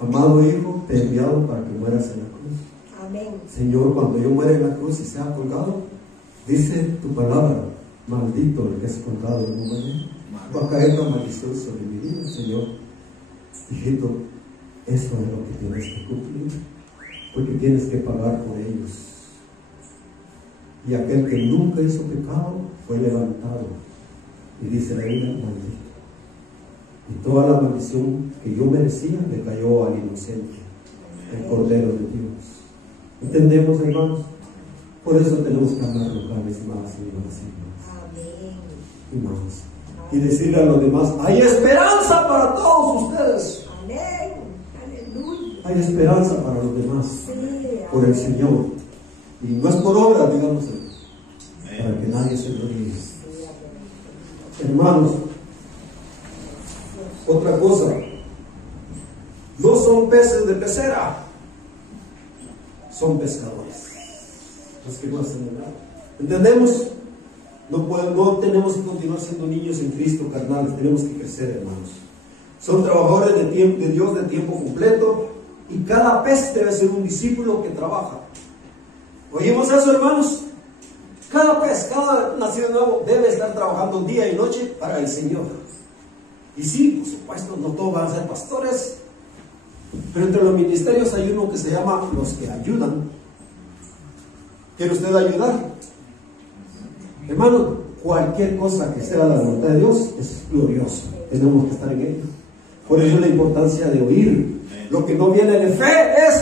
Amado Hijo, te he enviado para que mueras en la cruz. Amén. Señor, cuando yo muera en la cruz y sea colgado, dice tu palabra, maldito el que es colgado en un madero. Va a caer la maldición sobre mi vida, Señor. Hijito, eso es lo que tienes que cumplir. porque tienes que pagar por ellos. Y aquel que nunca hizo pecado fue levantado, y dice la Biblia, maldito. Y toda la maldición que yo merecía le cayó al inocente, el Cordero de Dios. ¿Entendemos, hermanos? Por eso tenemos que amarlo cada vez más y más y más. Y decirle a los demás, hay esperanza para todos ustedes. Amén. Aleluya. Hay esperanza para los demás, Sí, por el Señor. Y no es por obra, digamos, para que nadie se lo diga. Hermanos, otra cosa, no son peces de pecera, son pescadores. Los que no hacen nada. ¿Entendemos? No tenemos que continuar siendo niños en Cristo carnales, tenemos que crecer, hermanos. Son trabajadores de Dios de tiempo completo, y cada pez debe ser un discípulo que trabaja. ¿Oímos eso, hermanos? Cada pez, cada nacido nuevo debe estar trabajando día y noche para el Señor. Y sí, por supuesto, no todos van a ser pastores, pero entre los ministerios hay uno que se llama los que ayudan. ¿Quiere usted ayudar? Hermano, cualquier cosa que sea la voluntad de Dios es gloriosa. Tenemos que estar en ello. Por eso la importancia de oír. Lo que no viene de fe es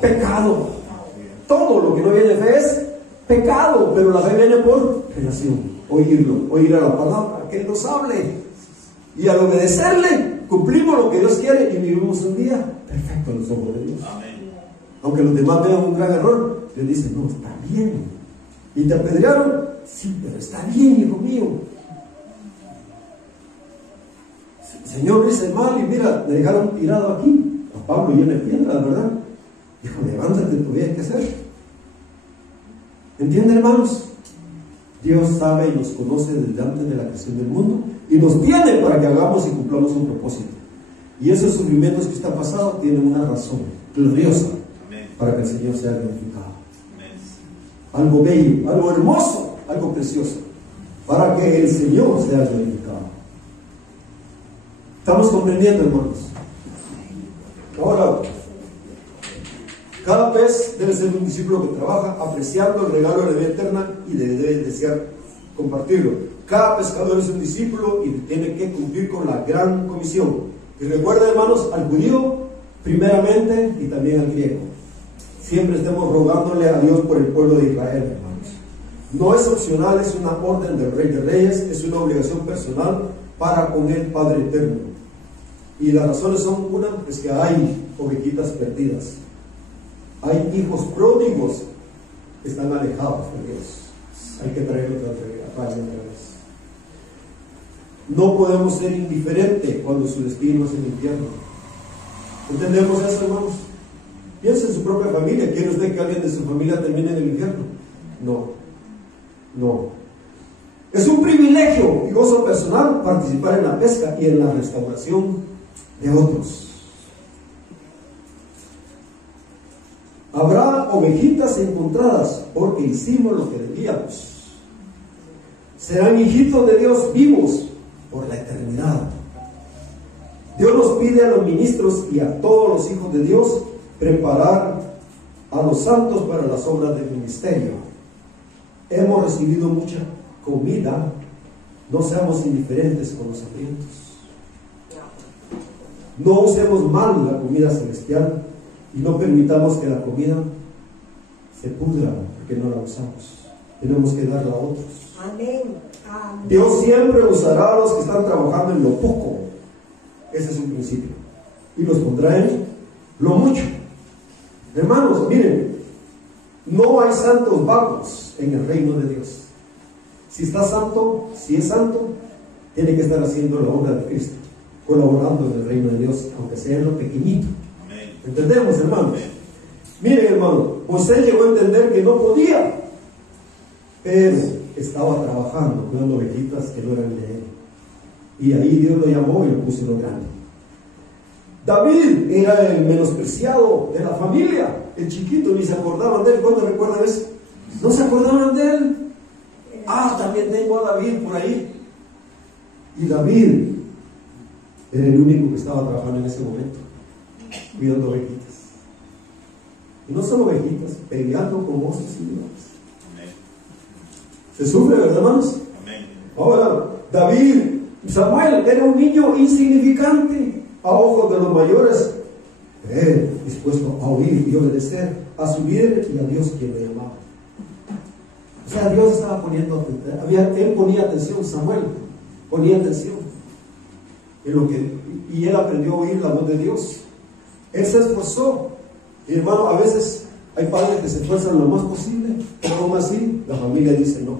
pecado. Todo lo que no viene de fe es pecado, pero la fe viene por relación. Oírlo, oír a la palabra, que Él nos hable. Y al obedecerle, cumplimos lo que Dios quiere y vivimos un día perfecto en los ojos de Dios. Aunque los demás vean un gran error, Dios dice, no, está bien. ¿Y te apedrearon? Sí, pero está bien, hijo mío. Señor, lo hice mal y mira, me dejaron tirado aquí. A Pablo lleno de piedras, ¿verdad? Dijo, levántate, tú hay que hacer. ¿Entienden, hermanos? Dios sabe y nos conoce desde antes de la creación del mundo y nos tiene para que hagamos y cumplamos un propósito. Y esos sufrimientos que está pasando tienen una razón gloriosa para que el Señor sea glorificado. Algo bello, algo hermoso, algo precioso, para que el Señor sea glorificado. ¿Estamos comprendiendo, hermanos? Ahora, cada pez debe ser un discípulo que trabaja apreciando el regalo de la vida eterna y debe desear compartirlo. Cada pescador es un discípulo y tiene que cumplir con la gran comisión. Y recuerda, hermanos, al judío primeramente y también al griego. Siempre estemos rogándole a Dios por el pueblo de Israel, hermanos. No es opcional, es una orden del Rey de Reyes, es una obligación personal para con el Padre Eterno. Y las razones son, una, es que hay ovejitas perdidas. Hay hijos pródigos que están alejados de Dios. Hay que traerlos otra vez. No podemos ser indiferentes cuando su destino es el infierno. ¿Entendemos eso, hermanos? Piensa en su propia familia. ¿Quiere usted que alguien de su familia termine en el infierno? No. Es un privilegio y gozo personal participar en la pesca y en la restauración de otros. Habrá ovejitas encontradas porque hicimos lo que debíamos. Serán hijitos de Dios vivos por la eternidad. Dios nos pide a los ministros y a todos los hijos de Dios preparar a los santos para las obras del ministerio. Hemos recibido mucha comida, no seamos indiferentes con los hambrientos. No usemos mal la comida celestial y no permitamos que la comida se pudra porque no la usamos. Tenemos que darla a otros. Amén. Dios siempre usará a los que están trabajando en lo poco. Ese es un principio. Y los pondrá en lo mucho. Hermanos, miren, no hay santos vagos en el reino de Dios. Si está santo, si es santo, tiene que estar haciendo la obra de Cristo, colaborando en el reino de Dios, aunque sea en lo pequeñito. ¿Entendemos, hermanos? Miren, hermanos, José llegó a entender que no podía, pero estaba trabajando, cuidando ovejitas que no eran de él. Y ahí Dios lo llamó y lo puso en lo grande. David era el menospreciado de la familia, el chiquito, ni se acordaban de él. ¿Cuándo recuerdan eso? ¿No se acordaban de él? También tengo a David por ahí. Y David era el único que estaba trabajando en ese momento, cuidando ovejitas. Y no son ovejitas, peleando con osos y leones. Se sufre, ¿verdad, hermanos? Ahora, Samuel era un niño insignificante a ojos de los mayores, dispuesto a oír y obedecer a su líder y a Dios quien le llamaba. O sea, Dios estaba poniendo atención, él ponía atención, Samuel ponía atención en lo que, y él aprendió a oír la voz de Dios. Él se esforzó. Y hermano, a veces hay padres que se esfuerzan lo más posible, pero aún así la familia dice no,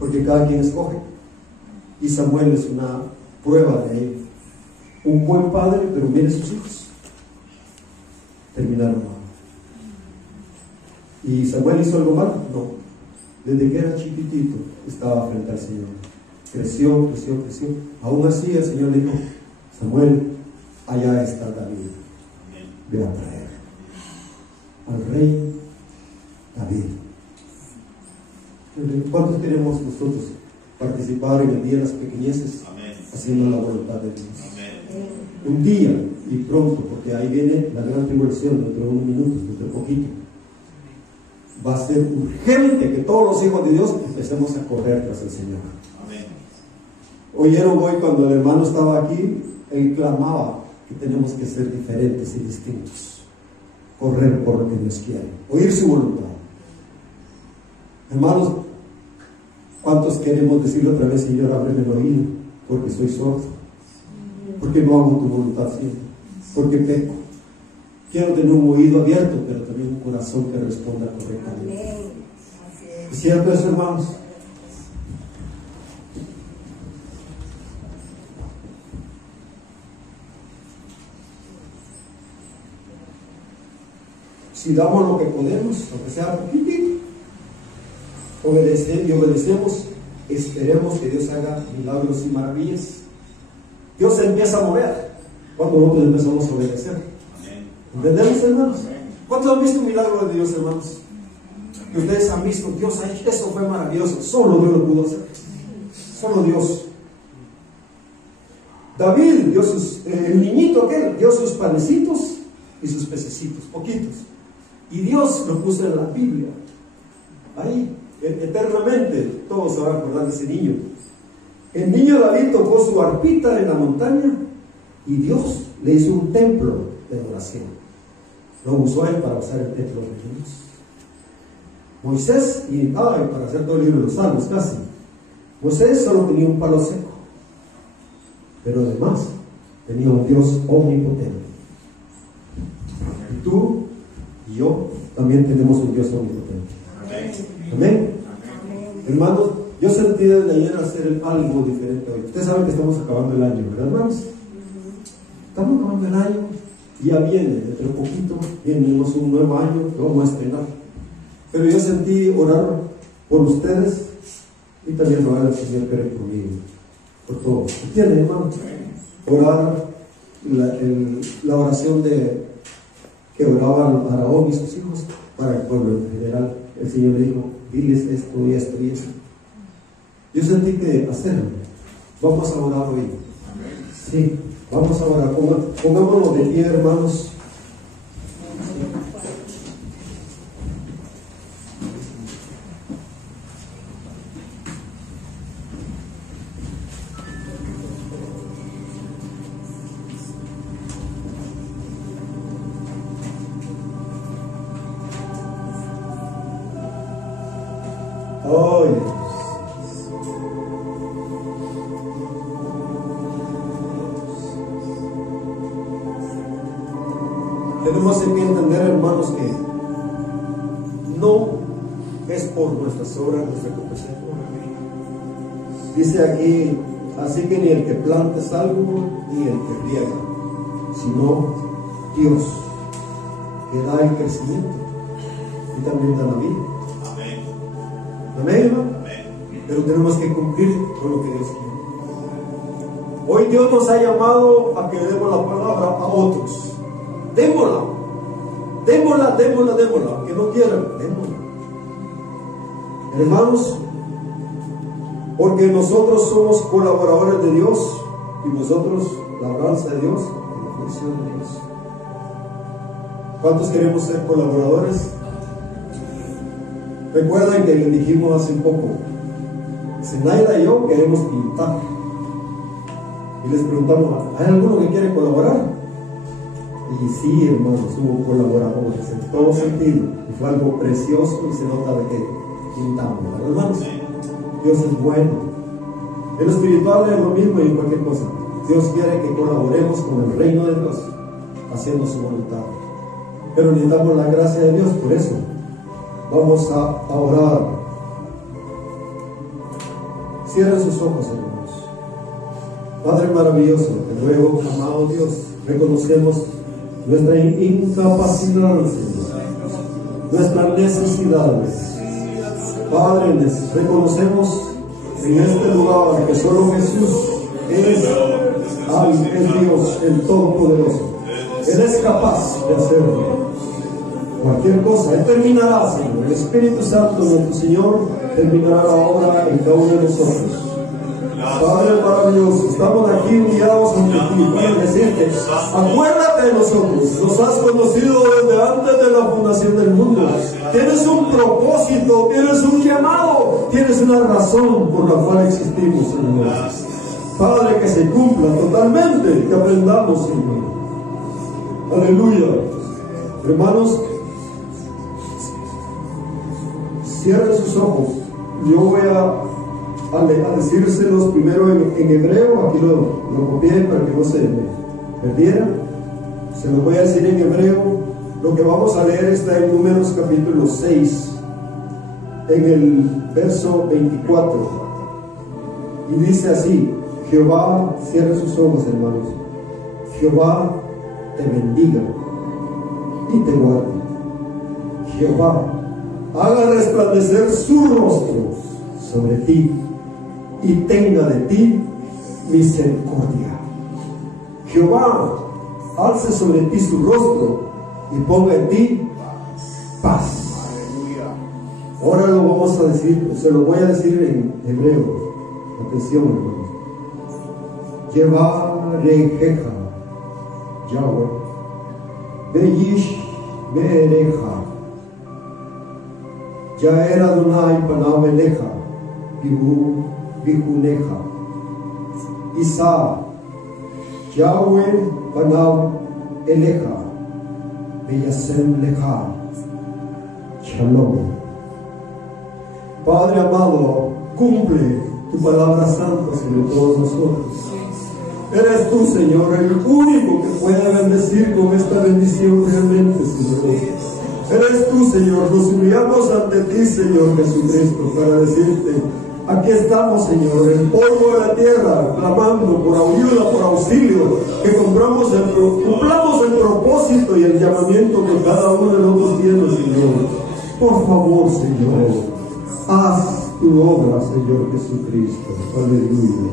porque cada quien escoge. Y Samuel es una prueba de ello. Un buen padre, pero mire sus hijos terminaron mal. ¿Y Samuel hizo algo mal? No. Desde que era chiquitito estaba frente al Señor. Creció. Aún así el Señor le dijo: Samuel, allá está David. Ve a traer al rey David. ¿Cuántos queremos nosotros participar en el día de las pequeñeces? Amén. Haciendo la voluntad de Dios? Amén. Un día y pronto, porque ahí viene la gran tribulación dentro de unos minutos, dentro de poquito. Va a ser urgente que todos los hijos de Dios empecemos a correr tras el Señor. Amén. Oyeron hoy cuando el hermano estaba aquí, él clamaba que tenemos que ser diferentes y distintos, correr por lo que Dios quiere, oír su voluntad. Hermanos, ¿cuántos queremos decirle otra vez: Señor, ábreme el oído, porque soy sordo, porque no hago tu voluntad siempre, porque peco? Quiero tener un oído abierto, pero también un corazón que responda correctamente. ¿Es cierto eso, hermanos? Si damos lo que podemos, aunque sea poquitito, obedecemos, esperemos que Dios haga milagros y maravillas. Dios se empieza a mover cuando nosotros empezamos a obedecer. ¿Entendemos, hermanos? ¿Cuántos han visto un milagro de Dios, hermanos? Que ustedes han visto: Dios, eso fue maravilloso. Solo Dios lo pudo hacer. Solo Dios. David dio el niñito aquel dio sus panecitos y sus pececitos, poquitos. Y Dios lo puso en la Biblia. Ahí, eternamente, todos se van a acordar de ese niño. El niño David tocó su arpita en la montaña y Dios le hizo un templo de adoración. Lo usó él para hacer el templo de Dios. Moisés, para hacer todo el libro de los Salmos casi. Moisés solo tenía un palo seco, pero además tenía un Dios omnipotente. Y tú y yo también tenemos un Dios omnipotente. Amén. Amén. Hermanos, yo sentí desde ayer hacer algo diferente hoy. Ustedes saben que estamos acabando el año, ¿verdad, hermanos? Estamos acabando el año. Ya viene, dentro de poquito, venimos un nuevo año que vamos a estrenar. Pero yo sentí orar por ustedes y también orar al Señor que era conmigo, por todos. ¿Entienden, hermano? Orar la oración que oraban Aarón y sus hijos para el pueblo en general. El Señor le dijo: diles esto y esto y esto. Yo sentí que hacerlo. Vamos a orar hoy. Sí. Vamos a orar, pongámonos de pie, hermanos. Tenemos que entender, hermanos, que no es por nuestras obras nuestra capacidad. Dice aquí: así que ni el que planta es algo, ni el que riega, sino Dios, que da el crecimiento y también da la vida. Amén. Amén, hermano. Amén. Pero tenemos que cumplir con lo que Dios quiere. Hoy Dios nos ha llamado a que demos la palabra a otros. Démosla, que no quieran, démosla. Hermanos, porque nosotros somos colaboradores de Dios y vosotros la alabanza de Dios y la función de Dios. ¿Cuántos queremos ser colaboradores? Recuerden que les dijimos hace un poco, Zenaida y yo queremos pintar. Y les preguntamos, ¿hay alguno que quiere colaborar? Y sí, hermanos, hubo colaboradores en todo sentido. Y fue algo precioso y se nota de que pintamos, ¿verdad, hermanos? Dios es bueno. En lo espiritual es lo mismo y en cualquier cosa. Dios quiere que colaboremos con el reino de Dios, haciendo su voluntad. Pero necesitamos la gracia de Dios, por eso vamos a orar. Cierren sus ojos, hermanos. Padre maravilloso, te ruego, amado Dios, reconocemos nuestra incapacidad, Señor, nuestras necesidades. Padre, reconocemos en este lugar que solo Jesús es Dios, el Todopoderoso. Él es capaz de hacerlo. Cualquier cosa, Él terminará, Señor. El Espíritu Santo, nuestro Señor, terminará la obra en cada uno de nosotros. Padre maravilloso, estamos aquí unidos ante ti para decirte, acuérdate de nosotros, nos has conocido desde antes de la fundación del mundo. Tienes un propósito, tienes un llamado, tienes una razón por la cual existimos, Señor. Padre, que se cumpla totalmente, que aprendamos, Señor. Aleluya. Hermanos, cierren sus ojos. Yo voy a decírselos primero en hebreo. Aquí lo copié para que no se me perdiera. Se lo voy a decir en hebreo. Lo que vamos a leer está en Números capítulo 6, en el verso 24. Y dice así: Jehová, cierre sus ojos, hermanos. Jehová te bendiga y te guarde. Jehová haga resplandecer su rostro sobre ti y tenga de ti misericordia. Jehová alce sobre ti su rostro y ponga en ti paz. Ahora lo vamos a decir, se lo voy a decir en hebreo. Atención, hermanos. Yevarejeja, Yahweh, Beyish Beereja, Yaer Adonai Panav Eleja, Bijuneja, Isa, Yahweh Panav Eleja, Beyasem Leja, Shalom. Padre amado, cumple tu palabra santa sobre todos nosotros. Eres tú, Señor, el único que puede bendecir con esta bendición realmente, Señor. Eres tú, Señor. Nos humillamos ante ti, Señor Jesucristo, para decirte, aquí estamos, Señor, en polvo de la tierra, clamando por ayuda, por auxilio, que cumplamos el propósito y el llamamiento que cada uno de nosotros tiene, Señor. Por favor, Señor, haz tu obra, Señor Jesucristo. Aleluya.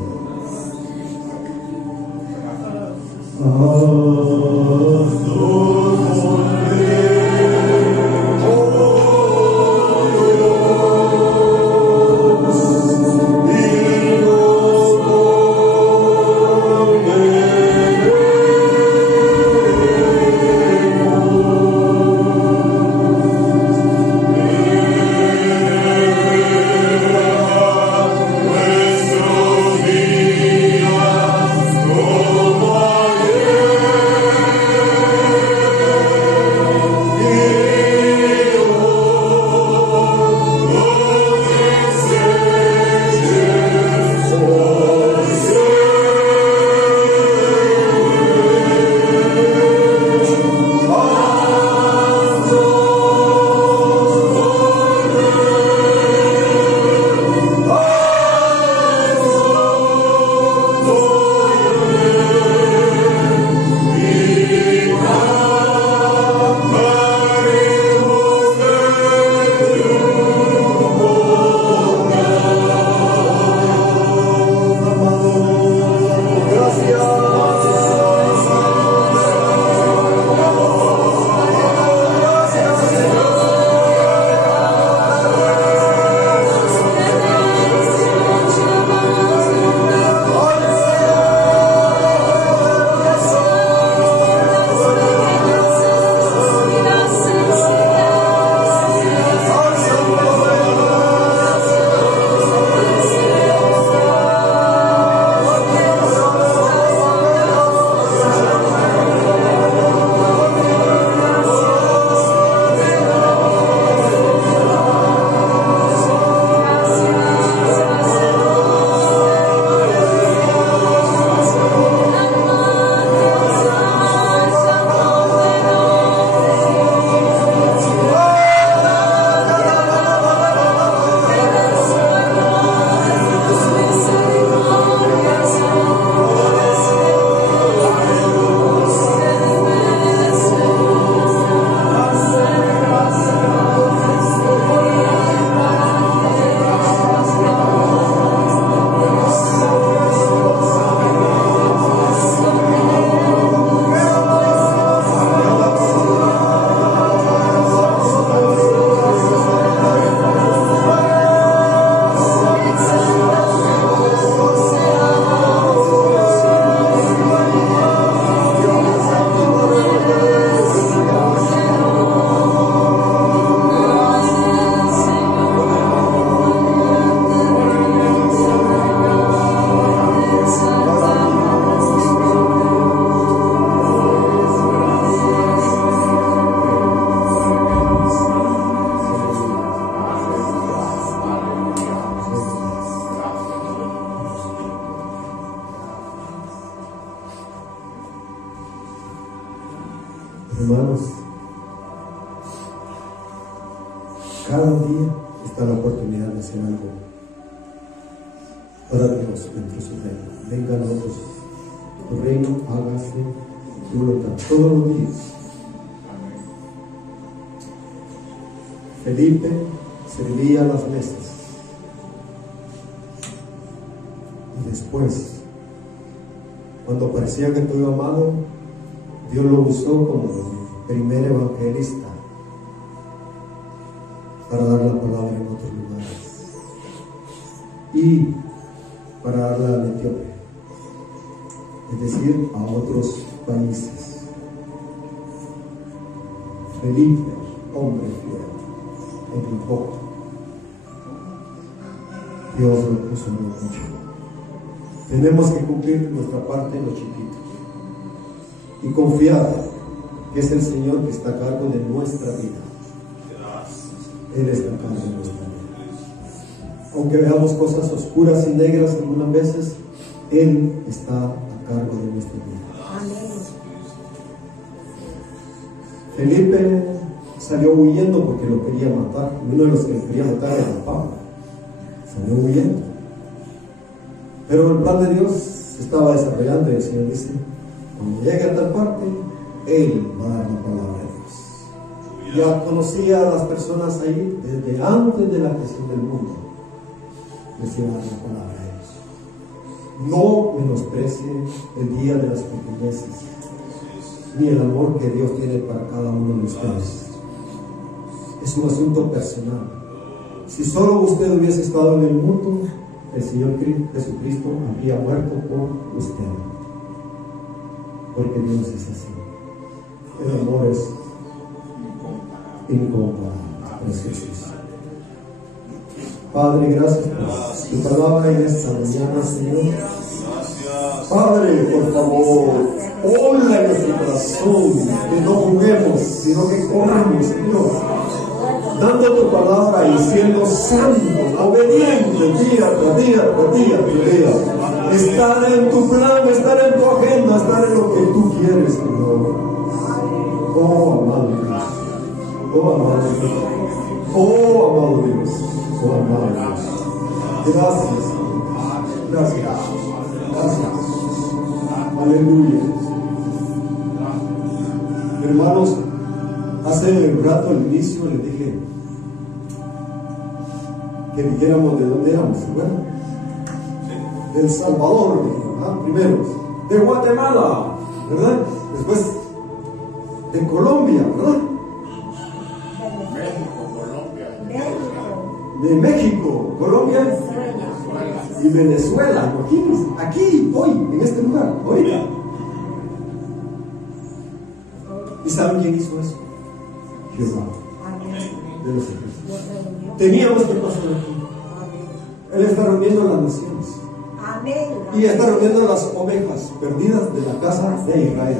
Hermanos, cada día está la oportunidad de hacer algo para Dios dentro de su reino. Venga a nosotros, tu reino, hágase tu voluntad todos los días. Felipe servía las mesas y después, cuando parecía que todo iba mal, Dios lo usó como primer evangelista para dar la palabra en otros lugares y para darla a Etiopía, es decir, a otros países. Felipe, hombre fiel, en lo poco, Dios lo puso en lo mucho. Tenemos que cumplir nuestra parte en lo chiquito y confiar que es el Señor que está a cargo de nuestra vida. Él está a cargo de nuestra vida. Aunque veamos cosas oscuras y negras algunas veces, Él está a cargo de nuestra vida. Felipe salió huyendo porque lo quería matar. Uno de los que lo quería matar era Pablo. Salió huyendo. Pero el plan de Dios se estaba desarrollando y el Señor dice: cuando llegue a tal parte, Él va a dar la palabra de Dios. Ya conocía a las personas ahí desde antes de la creación del mundo. Les iba a dar la palabra de Dios. No menosprecie el día de las pequeñeces, ni el amor que Dios tiene para cada uno de ustedes. Es un asunto personal. Si solo usted hubiese estado en el mundo, el Señor Jesucristo habría muerto por usted. Porque Dios es así. El amor es incomparable. Es Jesús. Padre, gracias por tu palabra en esta mañana, Señor. Padre, por favor, honra en nuestro corazón, que no juguemos, sino que corramos, Dios, dando tu palabra y siendo santos, obedientes día tras día, tras día, tras día. Estar en tu plan, estar en tu agenda, estar en lo que tú quieres, Señor. Oh, amado Dios. Oh, amado Dios. Oh, amado Dios. Oh, amado Dios. Gracias, Señor. Gracias. Gracias. Aleluya. Hermanos, hace un rato al inicio les dije que dijéramos de dónde éramos, ¿verdad? De El Salvador, ¿verdad? Primero, de Guatemala, ¿verdad? Después de Colombia, ¿verdad? De México, Colombia y Venezuela. Imagínense, aquí, hoy, en este lugar, ahorita. ¿Y saben quién hizo eso? Jehová de los ejércitos. Teníamos que pasar aquí. Él está reuniendo las naciones. Y está reuniendo las ovejas perdidas de la casa de Israel.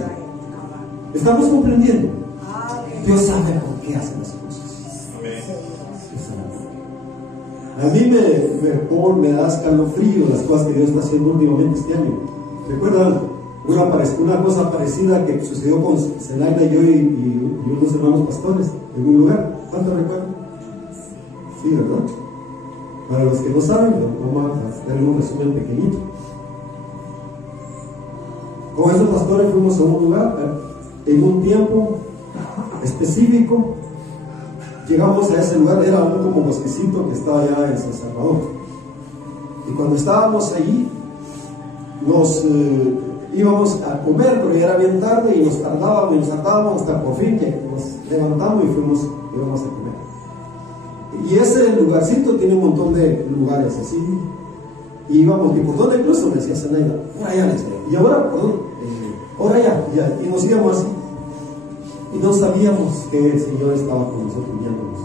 ¿Estamos comprendiendo? Dios sabe por qué hace las cosas. A mí me da escalofrío las cosas que Dios está haciendo últimamente este año. ¿Recuerdan una cosa parecida que sucedió con Zelaida y yo y unos hermanos pastores en un lugar? ¿Cuánto recuerdan? Sí, ¿verdad? Para los que no saben, vamos a hacer un resumen pequeñito. Con esos pastores fuimos a un lugar en un tiempo específico. Llegamos a ese lugar, era un como bosquecito que estaba allá en San Salvador. Y cuando estábamos allí, nos íbamos a comer, pero ya era bien tarde y nos tardábamos hasta por fin que nos levantamos y íbamos a comer. Y ese lugarcito tiene un montón de lugares así. Y íbamos, ¿y por dónde incluso? Me decía Zenaida, por allá, le decía. Y ahora, ¿por dónde? Ahora allá, y nos íbamos así. Y no sabíamos que el Señor estaba con nosotros guiándonos.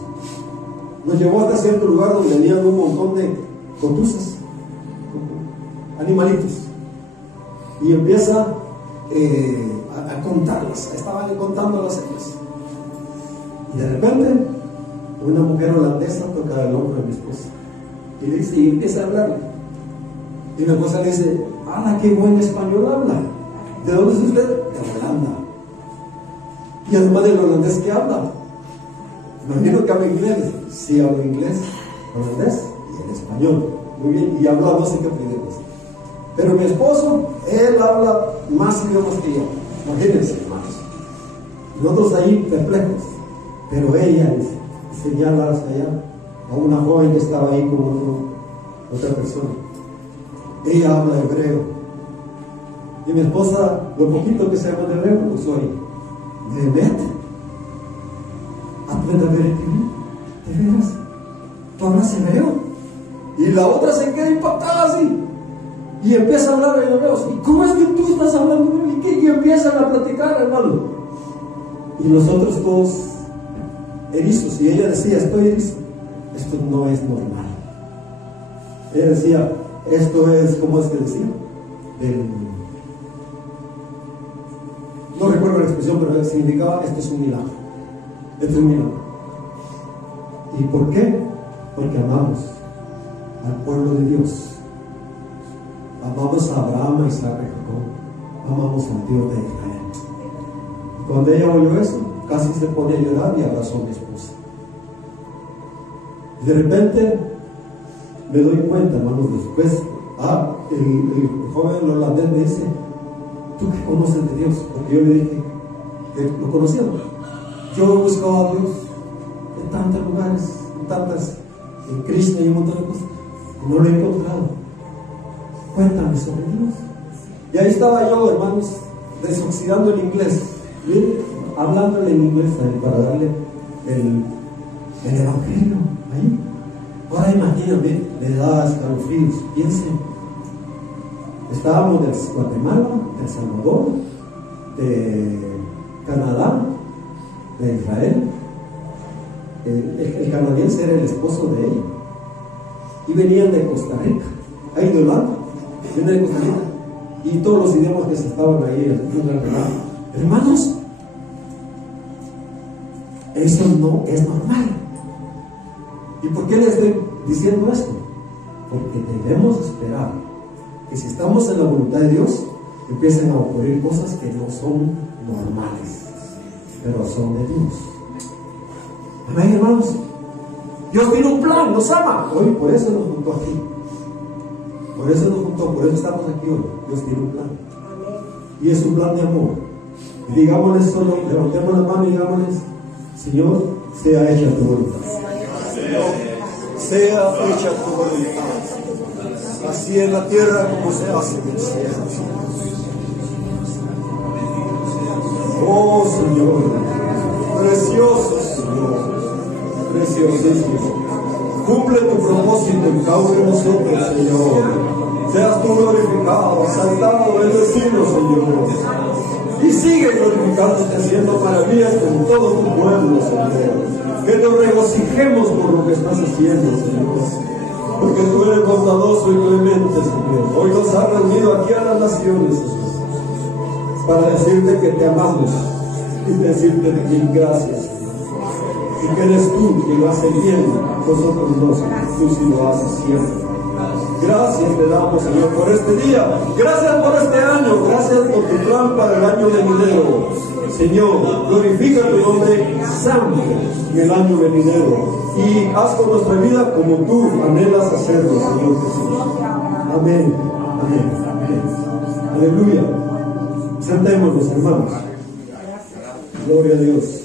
Nos llevó hasta cierto lugar donde venían un montón de cotuzas, animalitos. Y empieza a contarlas. Estaban contándolas ellas. Y de repente, una mujer holandesa toca el hombro de mi esposa. Y le dice, y empieza a hablarle. Y mi esposa le dice, ¡ah, qué buen español habla! ¿De dónde es usted? De Holanda. Y además del holandés que habla, imagino que habla inglés. Sí, habla inglés, holandés y el español. Muy bien, y habla no sé qué idiomas. Pero mi esposo, él habla más idiomas que yo. Imagínense, hermanos. Nosotros ahí perplejos. Pero ella señala hacia allá a una joven que estaba ahí con otra persona. Ella habla hebreo. Y mi esposa, lo poquito que se llama de hebreo, lo usó ahí. ¿באמת? ¿At מדברת עברית? ¿De veras? ¿Tú hablas hebreo? Y la otra se queda impactada así. Y empieza a hablar en hebreo. ¿Y cómo es que tú estás hablando hebreo? Y empiezan a platicar, hermano. Y nosotros todos erizos. Y ella decía, estoy erizo. Esto no es normal. Ella decía, esto es, ¿cómo es que decía? No recuerdo la expresión, pero significaba, esto es un milagro. Esto es un milagro. ¿Y por qué? Porque amamos al pueblo de Dios. Amamos a Abraham, a Isaac, a Jacob. Amamos al Dios de Israel. Y cuando ella oyó eso, casi se pone a llorar y abrazó a mi esposa. Y de repente me doy cuenta, hermanos, después, el joven holandés me dice, ¿tú qué conoces de Dios? Porque yo le dije que lo conocía. Yo he buscado a Dios en tantos lugares, en Cristo y un montón de cosas, y no lo he encontrado. Cuéntame sobre Dios. Y ahí estaba yo, hermanos, desoxidando el inglés, ¿sí? Hablándole en inglés ahí para darle el evangelio ahí. Ahora imagínate, me da escalofríos. Piensen, estábamos de Guatemala, de El Salvador, de Canadá, de Israel. El canadiense era el esposo de ella. Y venían de Costa Rica, ahí de Holanda, venían de Costa Rica. Y todos los idiomas que se estaban ahí, hermanos, eso no es normal. ¿Y por qué les estoy diciendo esto? Porque debemos esperar que si estamos en la voluntad de Dios, empiecen a ocurrir cosas que no son normales, pero son de Dios. Amén, hermanos. Dios tiene un plan, nos ama. Hoy por eso nos juntó aquí. Por eso nos juntó, por eso estamos aquí hoy. Dios tiene un plan. Y es un plan de amor. Y digámosles solo, levantemos las manos y digámosles, Señor, sea hecha tu voluntad. Sea hecha tu voluntad. Así en la tierra como se hace en el cielo. Oh Señor, precioso Señor, preciosísimo. Cumple tu propósito en cada uno de nosotros, Señor. Seas tú glorificado, exaltado, bendecido, Señor. Y sigue glorificándote, haciendo maravillas con todo tu pueblo, Señor. Que nos regocijemos por lo que estás haciendo, Señor. Porque tú eres bondadoso y clemente, Señor. Hoy nos has reunido aquí a las naciones, Señor, para decirte que te amamos y decirte de mil gracias, Señor. Y que eres tú quien lo hace bien, nosotros no, tú sí lo haces siempre. Gracias te damos, Señor, por este día. Gracias por este año. Gracias por tu plan para el año venidero. Señor, glorifica tu nombre santo en el año venidero. Y haz con nuestra vida como tú anhelas hacerlo, Señor Jesús. Amén. Amén. Amén. Aleluya. Sentémonos, hermanos. Gloria a Dios.